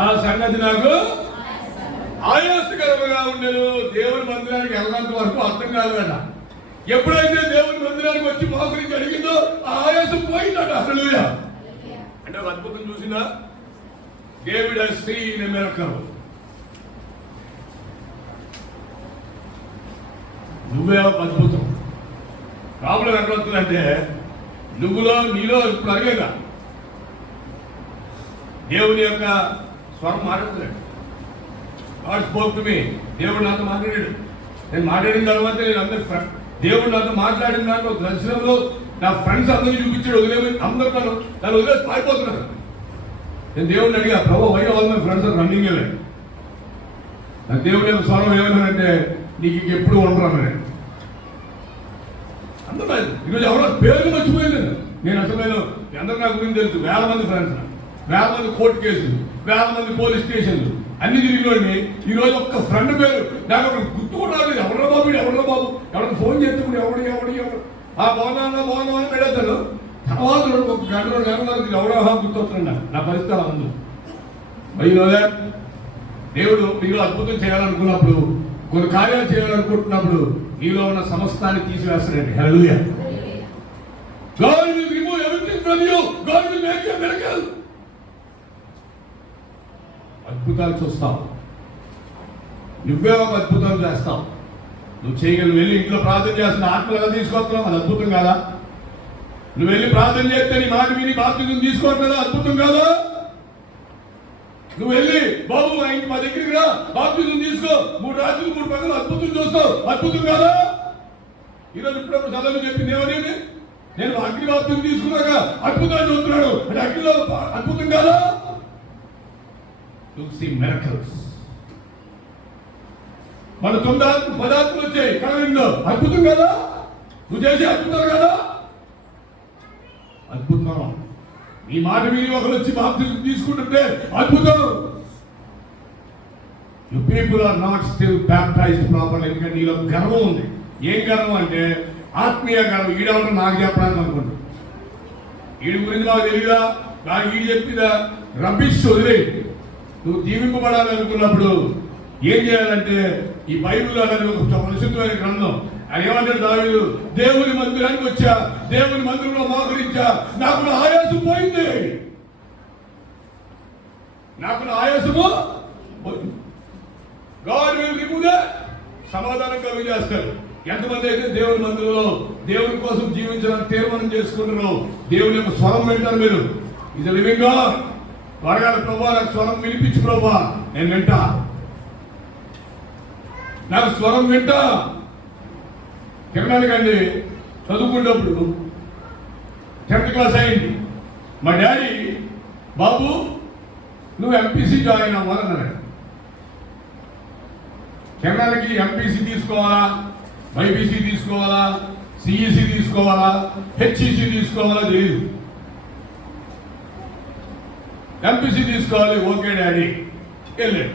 ఆ సంగతి నాకు ఆయాసకరముగా ఉండేది. దేవుని మందిరానికి వెళ్ళినంత వరకు అర్థం కాదట. ఎప్పుడైతే దేవుని మందిరానికి వచ్చి మోకరించి అడిగిందో ఆ ఆయాసం పోయిందట. హల్లెలూయా. అంటే ఒక అద్భుతం చూసిందా? David has seen a miracle. నువ్వే ఒక అద్భుతం. ప్రాబ్లం ఎక్కడ వస్తుందంటే నీలో ఇప్పుడు అడిగేగా దేవుని యొక్క స్వరం మాట్లాడుతున్నాడు. God spoke to me. దేవుడు నాతో మాట్లాడాడు. నేను మాట్లాడిన తర్వాత నేను దేవుడు నాతో మాట్లాడిన దాంట్లో దర్శనంలో నా ఫ్రెండ్స్ అందరినీ చూపించాడు. అందరూ నన్ను వదిలేసి పారిపోతున్నారు. నేను దేవుడిని అడిగా, ప్రభు why all my friends are running away. నా దేవుడి యొక్క స్వరం ఏమన్నానంటే నీకు ఎప్పుడు ఉండరు నేను. అందమైన ఈరోజు ఎవరో పేరు మర్చిపోయింది. నేను అసలు అందరూ నా గురించి తెలుసు. 1000 మంది ఫ్రెండ్స్, 1000 మంది కోర్టు కేసులు, 1000 మంది పోలీస్ స్టేషన్లు అన్ని తిరిగిలోని ఈరోజు ఒక్క ఫ్రెండ్ పేరు నాకు గుర్తు కూడా లేదు. ఎవరో బాబు ఎవరికి ఫోన్ చేస్తే ఎవడు బాగున్నా అని పెడతాను. తర్వాత ఒక గంట 2 గంటల ఎవరో గుర్తొస్తున్నా. నా పరిస్థితి అలా ఉంది. వైలోనే దేవుడు నీలో అద్భుతం చేయాలనుకున్నప్పుడు, కొన్ని కార్యాలు చేయాలనుకుంటున్నప్పుడు నీలో ఉన్న సమస్తాన్ని తీసివేస్తాడండి. హల్లెలూయా. God will remove everything from you. God will make you a miracle. అద్భుతాలు చూస్తావు. నువ్వే ఒక అద్భుతం చేస్తావు. నువ్వు చేయగలవు. వెళ్ళి ఇంట్లో ప్రార్థన చేస్తున్న ఆత్మలుగా తీసుకొస్తున్నావు. అది అద్భుతం కాదా? నువ్వు వెళ్ళి ప్రార్థన చేస్తే నీ మాట విని బాప్తిజం తీసుకోవడం కదా అద్భుతం కాదా? నువ్వు వెళ్ళి బాబు మా దగ్గరికి రా, బాప్తిజం తీసుకో, 3 రాత్రులు 3 పగలు అద్భుతం చూస్తావు. అద్భుతం కాదా? ఈరోజు ఇప్పుడు చదువు చెప్పింది ఏమని? నేను అగ్ని బాప్తిజం తీసుకున్నాక అద్భుతాలు చూస్తున్నాడు అంటే అగ్నిలో అద్భుతం కాదా? You see miracles. మన 9 పదార్థాలు వచ్చాయి కళలో. అద్భుతం కదా? నువ్వు చేసే అద్భుతాలు కదా? అద్భుతం. నీ మాట విని ఒకరు వచ్చి బాప్తిజం తీసుకుంటుంటే అద్భుతం. You people are not still baptized properly. ఎందుకంటే నీలో గర్వం ఉంది. ఏం గర్వం అంటే ఆత్మీయ గర్వం. ఈడవడం నాకు చెప్పడానికి అనుకుంటా. ఈడి గురించి నాకు తెలియదా, నాకు ఈడు చెప్పిదా, రబ్బిష్ వదిలే. నువ్వు దీవింపబడాలనుకున్నప్పుడు ఏం చేయాలంటే ఈ బైబిల్ అనేది ఒక పరిశుద్ధమైన గ్రంథం. ఆయన ఏమంటాడు దావీదు? దేవుని మందిరానికి వచ్చా, దేవుని మందిరంలో మోకరించా, నాకు నా ఆయాసం పోయింది. నాకు నా ఆయాసము గాడ్ విల్ రిమూవ్ దట్. సమాధానం కలుగు చేస్తాడు. ఎంతమంది అయితే దేవుని మందిరంలో దేవుని కోసం జీవించాలని తీర్మానం చేసుకుంటున్నారో దేవుని యొక్క స్వరం వింటారు. మీరు ఇది లివింగ్ గాడ్. అడగాలి, ప్రభా నాకు స్వరం వినిపించు ప్రభా, నేను వింటా, నాకు స్వరం వింటా. కిరణానికండి చదువుకున్నప్పుడు 10th క్లాస్ అయింది. మా డాడీ, బాబు నువ్వు ఎంపీసీ జాయిన్ అవ్వాలన్నాడు. కిరణానికి ఎంపీసీ తీసుకోవాలా, బైపీసీ తీసుకోవాలా, సిఈసీ తీసుకోవాలా, హెచ్ఈసీ తీసుకోవాలా తెలియదు. ఎంపీసీ తీసుకోవాలి. ఓకే డాడీ వెళ్ళాడు.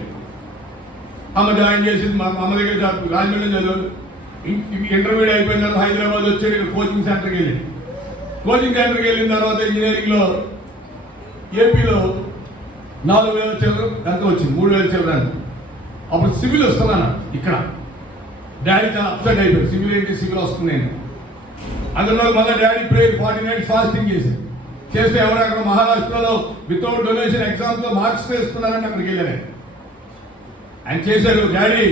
అమ్మ జాయిన్ చేసింది. మా అమ్మ దగ్గర రాజమండ్రి చదివాడు. ఇంటర్మీడియట్ అయిపోయిన తర్వాత హైదరాబాద్ వచ్చాడు. ఇక్కడ కోచింగ్ సెంటర్కి వెళ్ళాడు. కోచింగ్ సెంటర్కి వెళ్ళిన తర్వాత ఇంజనీరింగ్లో ఏపీలో 4,000 చిల్లర ఎంత వచ్చింది, 3,000 చిల్లర. అప్పుడు సివిల్ వస్తున్నాను ఇక్కడ. డాడీ చాలా అప్సెట్ అయిపోయాడు. సివిల్ ఏంటి, సివిల్ వస్తుంది నేను. అందులో మళ్ళీ డాడీ ప్రేయర్ 40 nights ఫాస్టింగ్ చేస్తే ఎవరు అక్కడ మహారాష్ట్రలో వితౌట్ డొనేషన్ ఎగ్జామ్తో మార్క్స్ వేస్తున్నారని అక్కడికి వెళ్ళాను. ఆయన చేశారు. డాడీ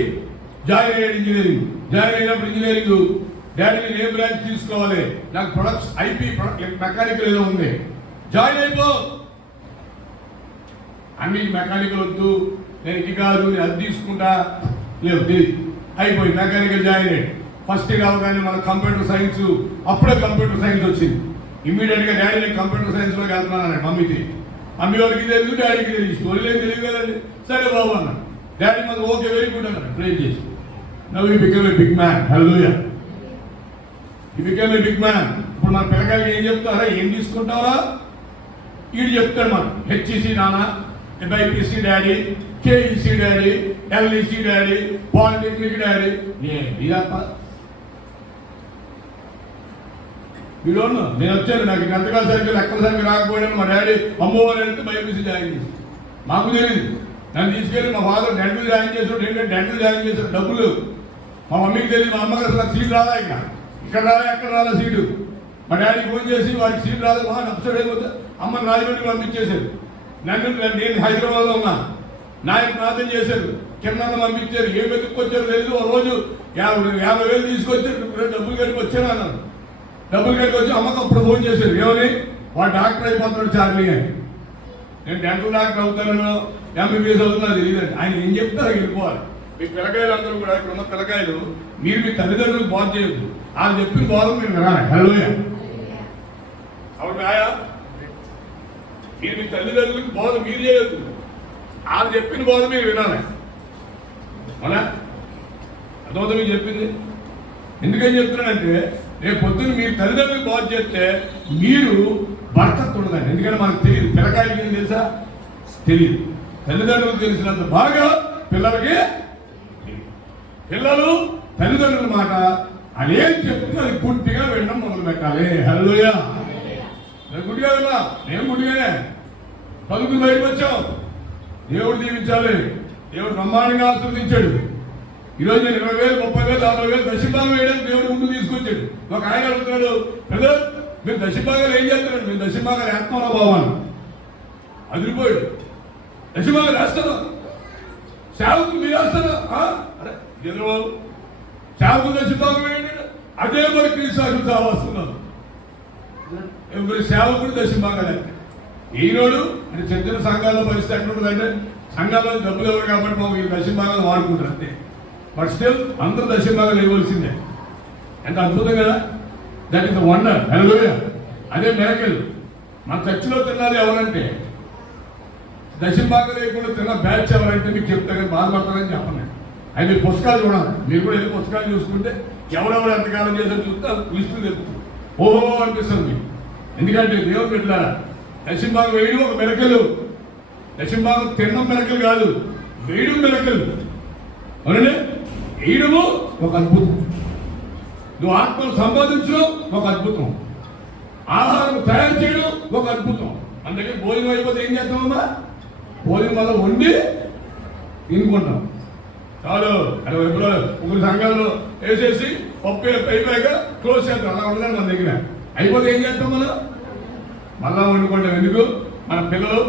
జాయిన్ అయ్యాడు ఇంజనీరింగ్. జాయిన్ అయినప్పుడు ఇంజనీరింగ్ డాడీ నేను ఏ బ్రాంచ్ తీసుకోవాలి, నాకు ప్రొడక్ట్స్ ఐపీ మెకానికల్ ఏదో ఉంది, జాయిన్ అయిపో. అన్ని మెకానికల్ వద్దు, నేను ఇది కాదు, నేను అది తీసుకుంటా, లేదు అయిపోయి మెకానికల్ జాయిన్ అయ్యాడు. ఫస్ట్ ఇయర్ అవగానే మన కంప్యూటర్ సైన్స్, అప్పుడే కంప్యూటర్ సైన్స్ వచ్చింది. ఇమ్మీడియట్గా డాడీ నేను కంప్యూటర్ సైన్స్లోకి వెళ్తున్నాను మమ్మీకి. మమ్మీ వాళ్ళకి తెలియదు, డాడీకి తెలియదు, స్టోరీ లేదు, తెలియదు కదండి. సరే బాబు అన్న. డాడీ మాకు ఓకే వెరీ గుడ్ అన్నాడు. ప్రే చేసి now you become a big man. Hallelujah. You become a big man. ఇప్పుడు మన పిల్లకాయలకి ఏం చెప్తారా, ఏం తీసుకుంటారా, వీడు చెప్తాడు మన హెచ్ఈసి నాన్న, BiPC daddy, KEC daddy, LEC daddy, polytechnic daddy. ఇదప్ప వీడు నేను వచ్చాను, నాకు గంటగా సరిగ్గా లెక్కల సరిగ్గా రాకపోయాను. మా డాడీ అమ్మో అని వెళ్తే బైపీసీ జాయిన్ చేసి, మాకు తెలియదు. నన్ను తీసుకెళ్ళి మా ఫాదర్ డెంటల్ జాయిన్ చేసాడు. ఏంటంటే డెంటల్ జాయిన్ చేశాడు, డబ్బులు. మా మమ్మీకి తెలియదు. మా అమ్మగారు అసలు సీట్ రాదా, ఇక్కడ రాదా, ఎక్కడ రాదా సీటు. మా డాడీ ఫోన్ చేసి వాడికి సీట్ రాదు, మా అప్సెట్ అయిపోతే అమ్మని రాజమండ్రి పంపించేశారు. నేను హైదరాబాద్లో ఉన్నా. నాయకు ప్రార్థన చేశారు, కింద పంపించారు. ఏం వెతుక్కొచ్చారు తెలియదు. ఒక రోజు 50,000 తీసుకొచ్చారు. డబ్బులు కట్టుకు వచ్చాను అన్నారు. డబ్బులు కట్టుకు వచ్చి అమ్మకు అప్పుడు ఫోన్ చేశారు. ఏమని, వాడు డాక్టర్ అయిపోతున్నాడు చార్లీ అని. నేను డెంటల్ డాక్టర్ అవుతానో ఎంబీబీఎస్ అవుతున్నా తెలియదండి. ఆయన ఏం చెప్తారో వెళ్ళిపోవాలి. మీ పిల్లకాయలు అందరూ కూడా, ఇక్కడ ఉన్న పిల్లకాయలు, మీరు మీ తల్లిదండ్రులకు బాధ చేయొద్దు. వాళ్ళు చెప్పిన బాధ మీరు వినాలి. హల్లెలూయా. అవును ఆయా, మీరు మీ తల్లిదండ్రులకు బోధ మీరు చేయొద్దు. వాళ్ళు చెప్పిన బోధ మీరు వినాలి. అవునా? అదొకటి మీకు చెప్పింది. ఎందుకని చెప్తున్నానంటే, రేపు పొద్దున్న మీరు తల్లిదండ్రులకు బోధ చేస్తే మీరు బర్కత్ ఉండదండి. ఎందుకంటే మనకు తెలియదు. పిల్లకాయలకి ఏం తెలుసా, తెలియదు. తల్లిదండ్రులకు తెలిసినంత బాగా పిల్లలకి, పిల్లలు తల్లిదండ్రుల మాట అదేం చెప్తే అది పూర్తిగా వినడం మొదలు పెట్టాలి. హల్లెలూయా. నేను గుడిగా వెళ్ళా, నేను గుడిగానే చదువుకుని బయటకు వచ్చాం. దేవుడు దీవించాలి. దేవుడు బ్రహ్మాండంగా ఆశీర్వదించాడు. ఈరోజు నేను 20,000, 30,000, 40,000 దశభాగం వేయడానికి దేవుడు ముందు తీసుకొచ్చాడు. ఒక ఆయన అడుగుతున్నాడు, బ్రదర్ మీరు దశభాగాలు ఏం చేస్తారండి? మీరు దశభాగాలు వేస్తామా బావాను అదిరిపోయాడు. దశభాగాలు వేస్తారా, సేవకు మీరు వేస్తారా? అరే చంద్రబాబు సేవకు దశభాగం వేయండి. అదే మరి క్రీస్తు సావస్తున్నాను. ఎవరి సేవకుడు దశభాగాలు అంటే ఈరోడు అంటే చిన్న చిన్న సంఘాల్లో పరిస్థితి ఎట్లుంటుందంటే, సంఘాల్లో డబ్బులు ఎవరు కాబట్టి మాకు ఈ దశభాగాలు వాడుకుంటారు అంతే. బట్ స్టిల్ అందరూ దశభాగాలు ఇవ్వాల్సిందే. ఎంత అద్భుతం కదా. That is the wonder. Hallelujah. అదే మిరకిల్. మన చర్చిలో తిన్నది ఎవరంటే, దశభాగాలు లేకుండా తిన్న బ్యాచ్ ఎవరంటే మీకు చెప్తారని బాధపడతారని చెప్పండి. అది మీరు పుస్తకాలు చూడాలి. మీరు కూడా వెళ్ళి పుస్తకాలు చూసుకుంటే ఎవరెవరు ఎంతకాలం చేశారో చూస్తే లిస్టులు చెప్తారు. ఓహో అనిపిస్తుంది మీకు. ఎందుకంటే దేవుడు పెట్టారా, దశభాగం వేయడం ఒక మిరకలు. దశభాగం తినడం మిరకలు కాదు, వేయడం మిరకలు. అవునండి. వేయడము ఒక అద్భుతం. నువ్వు ఆత్మను సంపాదించడం ఒక అద్భుతం. ఆహారం తయారు చేయడం ఒక అద్భుతం. అందుకే భోజనం అయిపోతే ఏం చేస్తామమ్మా, భోజనం వల్ల వండి తినుకుంటాం చాలు. అది ఎప్పుడో ఒకరి సంఘాల్లో వేసేసి పప్పు అయిపోయాక క్లోజ్ చేస్తాం. అలా ఉండదని మన దగ్గర. అయిపోతే ఏం చేస్తాం మనం, మళ్ళా వండుకుంటాం. ఎందుకు, మన పిల్లలు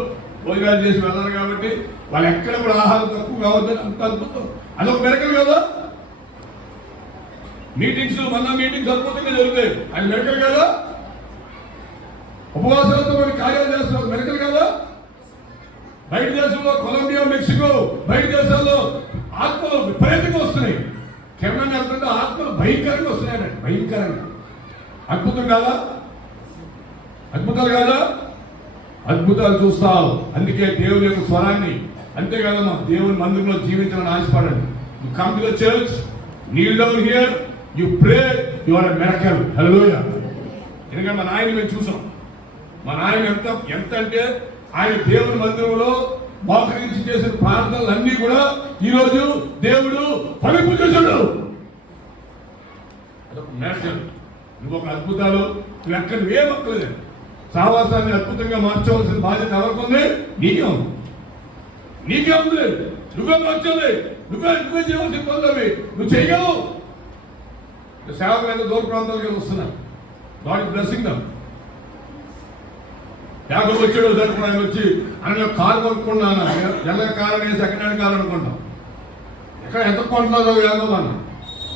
భోజనాలు చేసి వెళ్ళాలి కాబట్టి వాళ్ళు ఎక్కడ కూడా ఆహారం తక్కువ కావద్దని అంత అద్భుతం. అదొక మెరకలు కదా. మీటింగ్స్ మళ్ళా మీటింగ్స్ అద్భుతంగా జరుగుతాయి. అది మెరకలు కదా. ఉపవాసాలతో కొన్ని కార్యాలు చేస్తున్నారు, మెరకలు కదా. బయట దేశంలో కొలంబియా, మెక్సికో బయట దేశాల్లో ఆత్మలు విపరీతంగా వస్తున్నాయి. కెమెరా వెళ్తుంటే ఆత్మలు భయంకరంగా వస్తున్నాయండి. భయంకరంగా. అద్భుతం కాదా, అద్భుతాలు కాదా. అద్భుతాలు చూస్తావు. అందుకే దేవుని యొక్క స్వరాన్ని, అంతేకాదమ్మా దేవుని మందిరంలో జీవించాలని ఆశపడండి. You come to the church, kneel down here, you pray, you are a miracle. Hallelujah. ఎందుకంటే మన ఆయన మేము చూసాం. మన ఆయన ఎంత అంటే ఆయన దేవుని మందిరంలో మోకరించి చేసిన ప్రార్థనలన్నీ కూడా ఈరోజు దేవుడు ఫలింపు చేశాడు. అదొక నేషనల్ ఇంకొక అద్భుతాలు ఎక్కడ ఏమక్కలేదు. సావాసాన్ని అద్భుతంగా మార్చవలసిన బాధ్యత ఎవరికి? నీకే ఉంది, నీకే ఉంది. నువ్వే మార్చాలి, నువ్వే చేయవలసిన పనులు నువ్వు చేయగలవు. సేవకులు ఎంత దూర ప్రాంతాలకు వస్తున్నారు. God is blessing them. యాభై వచ్చాడు సరుకుని ఆయన వచ్చి ఆయన కారు కొనుక్కున్నాను. ఎలా కారు అనేది సెకండ్ హ్యాండ్ కారు అనుకుంటాం. ఎక్కడ ఎంత కొంటున్నారో యాభై అన్న,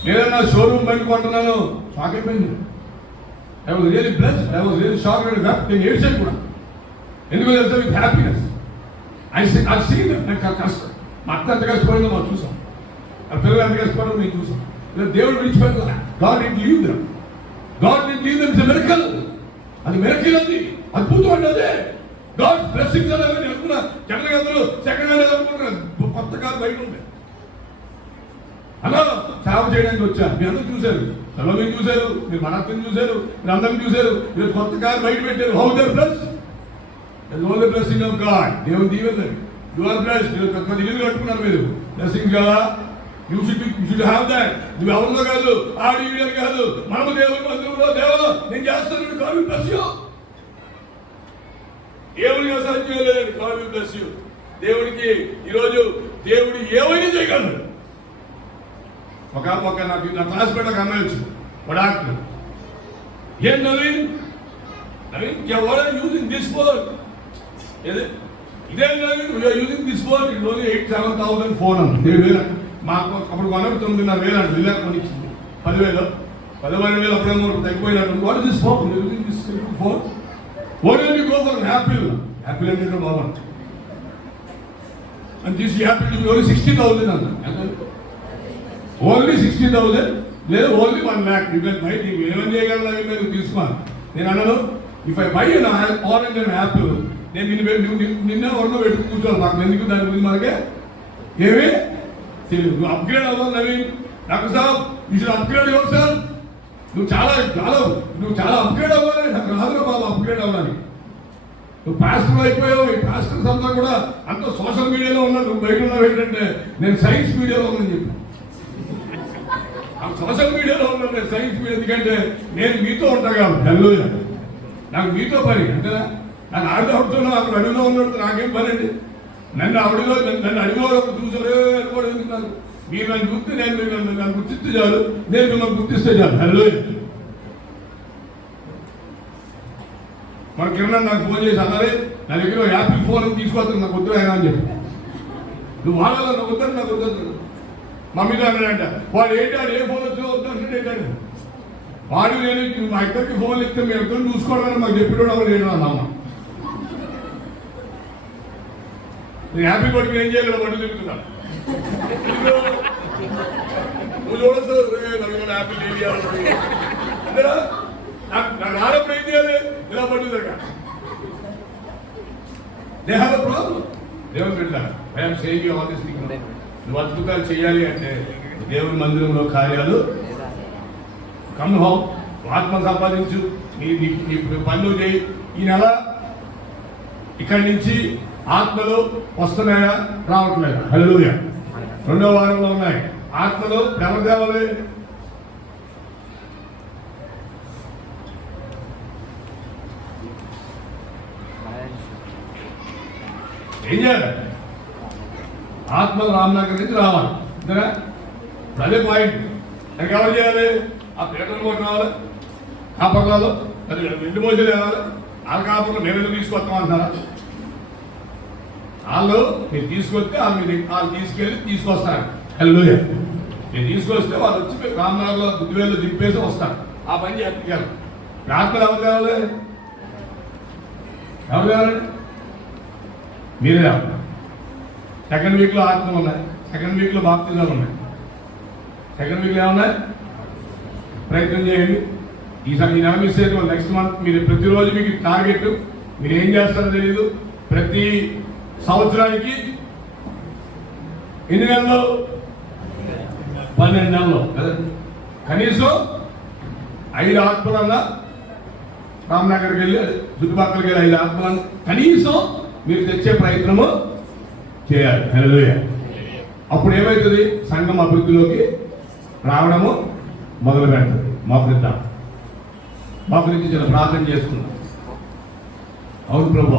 లేదన్నా షోరూమ్ బండి కొంటున్నాను. షాక్ అయిపోయింది. I was really blessed, I was really shock and happy. నేను ఏడ్చాను కూడా. ఎందుకు తెలుసా? With happiness. ఐ సీన్ నాకు కష్టం. మా అత్త ఎంత కష్టపడిందో మనం చూసాం, ఆ పిల్లలు ఎంత కష్టపడిందో మేము చూసాం. దేవుడు విడిచిపెట్టాల. God did leave them. God did leave them. It's a miracle. అది మిరకల్, అది అద్భుతం అంటే అదే. గాడ్ బ్లెస్సింగ్స్ అలాగే అనుకున్నా. జనరల్గా అందరూ సెకండ్ హ్యాండ్ అనుకుంటున్నారు. కొత్త కారు బయట ఉంది. అలా సేవ చేయడానికి వచ్చారు. మీరు అందరూ చూశారు, సెలవుని చూశారు, మీరు మనత్వం చూశారు, మీరు అందరిని చూశారు. మీరు కొత్త కారు బయట పెట్టారు. How there bless. That's only blessing of God. దేవుని దీవెన. You are blessed. మీరు కొంత ఇల్లు కట్టుకున్నారు. మీరు బ్లెస్సింగ్ కదా. You should have that. నువ్వు ఎవరిలో కాదు, ఆడి వీడియో కాదు, మనము దేవుని మందిరంలో దేవా నేను చేస్తాను. God will bless you. దేవునికి అసాధ్యం చేయలేదండి. God will bless you. దేవునికి ఈరోజు దేవుడు ఏమైనా చేయగలడు. ఒక నాకు నా క్లాస్మేట్ ఒక అమ్మాయి వచ్చింది. ఒక డాక్టర్. ఏం Naveen what are you using this for? ఇదే Naveen we're using this phone. It only 8,000-7,000 phone అన్న. 7,000 మాకు అప్పుడు 9,900 అండి. ఇలా కొనిచ్చింది 10,000 అప్పుడేమో తగ్గిపోయినట్టు. What is this phone? Using this phone. Why don't you go for an apple? Apple అంటే బాగుంది. And this apple is only 60,000 అన్న. ఓన్లీ 60,000 లేదా only 1 lakh. You can buy. నీకు ఏమని చేయగలరా మీరు తీసుకోవాలి. నేను అన్నాను, if I by an orange and Apple, నేను నిన్న ఎవరినో పెట్టుకు కూర్చోవాలి. నాకు ఎందుకు దాని గురించి మనకే ఏమి తెలియదు. నువ్వు అప్గ్రేడ్ అవ్వాలి Naveen. Doctor Saab you should upgrade your self. నువ్వు చాలా అప్గ్రేడ్ అవ్వాలి. నాకు రాదురా బాబు అప్గ్రేడ్ అవ్వాలి. నువ్వు పాస్టర్ అయిపోయావు. ఈ పాస్టర్స్ అంతా కూడా అంత సోషల్ మీడియాలో ఉన్నారు. నువ్వు బయట ఉన్నావు ఏంటంటే నేను సైన్స్ మీడియాలో ఉన్నాను చెప్పి. సోషల్ మీడియాలో ఉన్నాను నేను సైన్స్ మీడియా. ఎందుకంటే నేను మీతో ఉంటా కాబట్టి. హల్లెలూయా. నాకు మీతో పని అంటే నాకు ఆవిడవుతున్నా అక్కడ అడుగులో ఉన్నట్టు నాకేం పని అండి. నన్ను అడుగులో చూసారే అనుకోవడం ఎందుకు? నాకు మీరు నన్ను గుర్తు, నేను మీరు నన్ను గుర్తిస్తే చాలు, నేను మిమ్మల్ని గుర్తిస్తే చాలు. హల్లెలూయా. మన కిరణ్ నాకు ఫోన్ చేసి అన్నారే, నా దగ్గర యాపిల్ ఫోన్ తీసుకొస్తాను నాకు వద్దు ఆయన అని చెప్పి. నువ్వు వాడాలో నాకు వద్దని నాకు వద్దు. మమ్మీతో అన్నాడంట, వాడు ఏంటి ఏ ఫోన్ వచ్చో వద్దంటే ఏంటంటే వాడు నేను మా ఇద్దరికి ఫోన్లు ఇస్తే మేము ఇద్దరు చూసుకోవడానికి మాకు చెప్పినోడు ఎవరు లేడు అన్న అమ్మ. నేను హ్యాపీ కొడుకు ఏం చేయలేదు, బట్టలు తిరుగుతున్నాను. నువ్వు చూడొచ్చు హ్యాపీ లేదు నాకు ఆడప్పుడు ఏం చేయాలి? ఇలా పట్టు దగ్గర దే హ్యావ్ ఎ ప్రాబ్లం. దేవుని బిడ్డ, I'm saying you all this thing. నువ్వు అద్భుతాలు చేయాలి అంటే దేవుని మందిరంలో కార్యాలు కమ్ హోమ్, ఆత్మ సంపాదించు, నీ పనులు చేయి. ఈ నెల ఇక్కడి నుంచి ఆత్మలు వస్తున్నాయా రావట్లేదా? హల్లెలూయా. 2వ వారంలో ఉన్నాయి ఆత్మలు. ఎవరు తేవాలి? ఏం చేయాలి? ఆత్మలు రామనగర్ నుంచి రావాలి. అంతేనా? అదే పాయింట్. నాకు ఎవరు చేయాలి? ఆ పేటలు కూడా రావాలి. కాపర్లలో అది 2 మోజులు రావాలి. వాళ్ళ కాపర్లు నేను తీసుకొస్తామంటారా? వాళ్ళు మీరు తీసుకొస్తే వాళ్ళు తీసుకెళ్ళి తీసుకొస్తారు. హల్లెలూయా. మీరు తీసుకొస్తే వాళ్ళు వచ్చి రామనగర్లో బుద్ధివేలు దింపేసి వస్తారు. ఆ పని చేయాలి. ఆత్మలు ఎవరు తేవాలి? ఎవరు తేవాలండి? మీరే రావాలి. సెకండ్ వీక్లో ఆత్మలు ఉన్నాయి, సెకండ్ వీక్లో బాప్తిజాలు ఉన్నాయి. సెకండ్ వీక్లో ఏమన్నాయి? ప్రయత్నం చేయండి. ఈసారి నెల మిస్ అయితే నెక్స్ట్ మంత్ మీరు ప్రతిరోజు మీకు టార్గెట్. మీరు ఏం చేస్తారో తెలియదు. ప్రతి సంవత్సరానికి ఎన్ని నెలలు? 12 నెలలు కదా. కనీసం 5 ఆత్మలన్నా రామ్నగర్కి వెళ్ళి చుట్టుపక్కలకి వెళ్ళి 5 ఆత్మలన్నా కనీసం మీరు తెచ్చే ప్రయత్నము చేయాలి. హల్లెలూయా. అప్పుడు ఏమవుతుంది? సంఘం అభివృద్ధిలోకి రావడము మొదలు పెడుతుంది. మోకరిద్దాం, మోకరించి చిన్న ప్రార్థన చేసుకుందాం. అవును ప్రభు,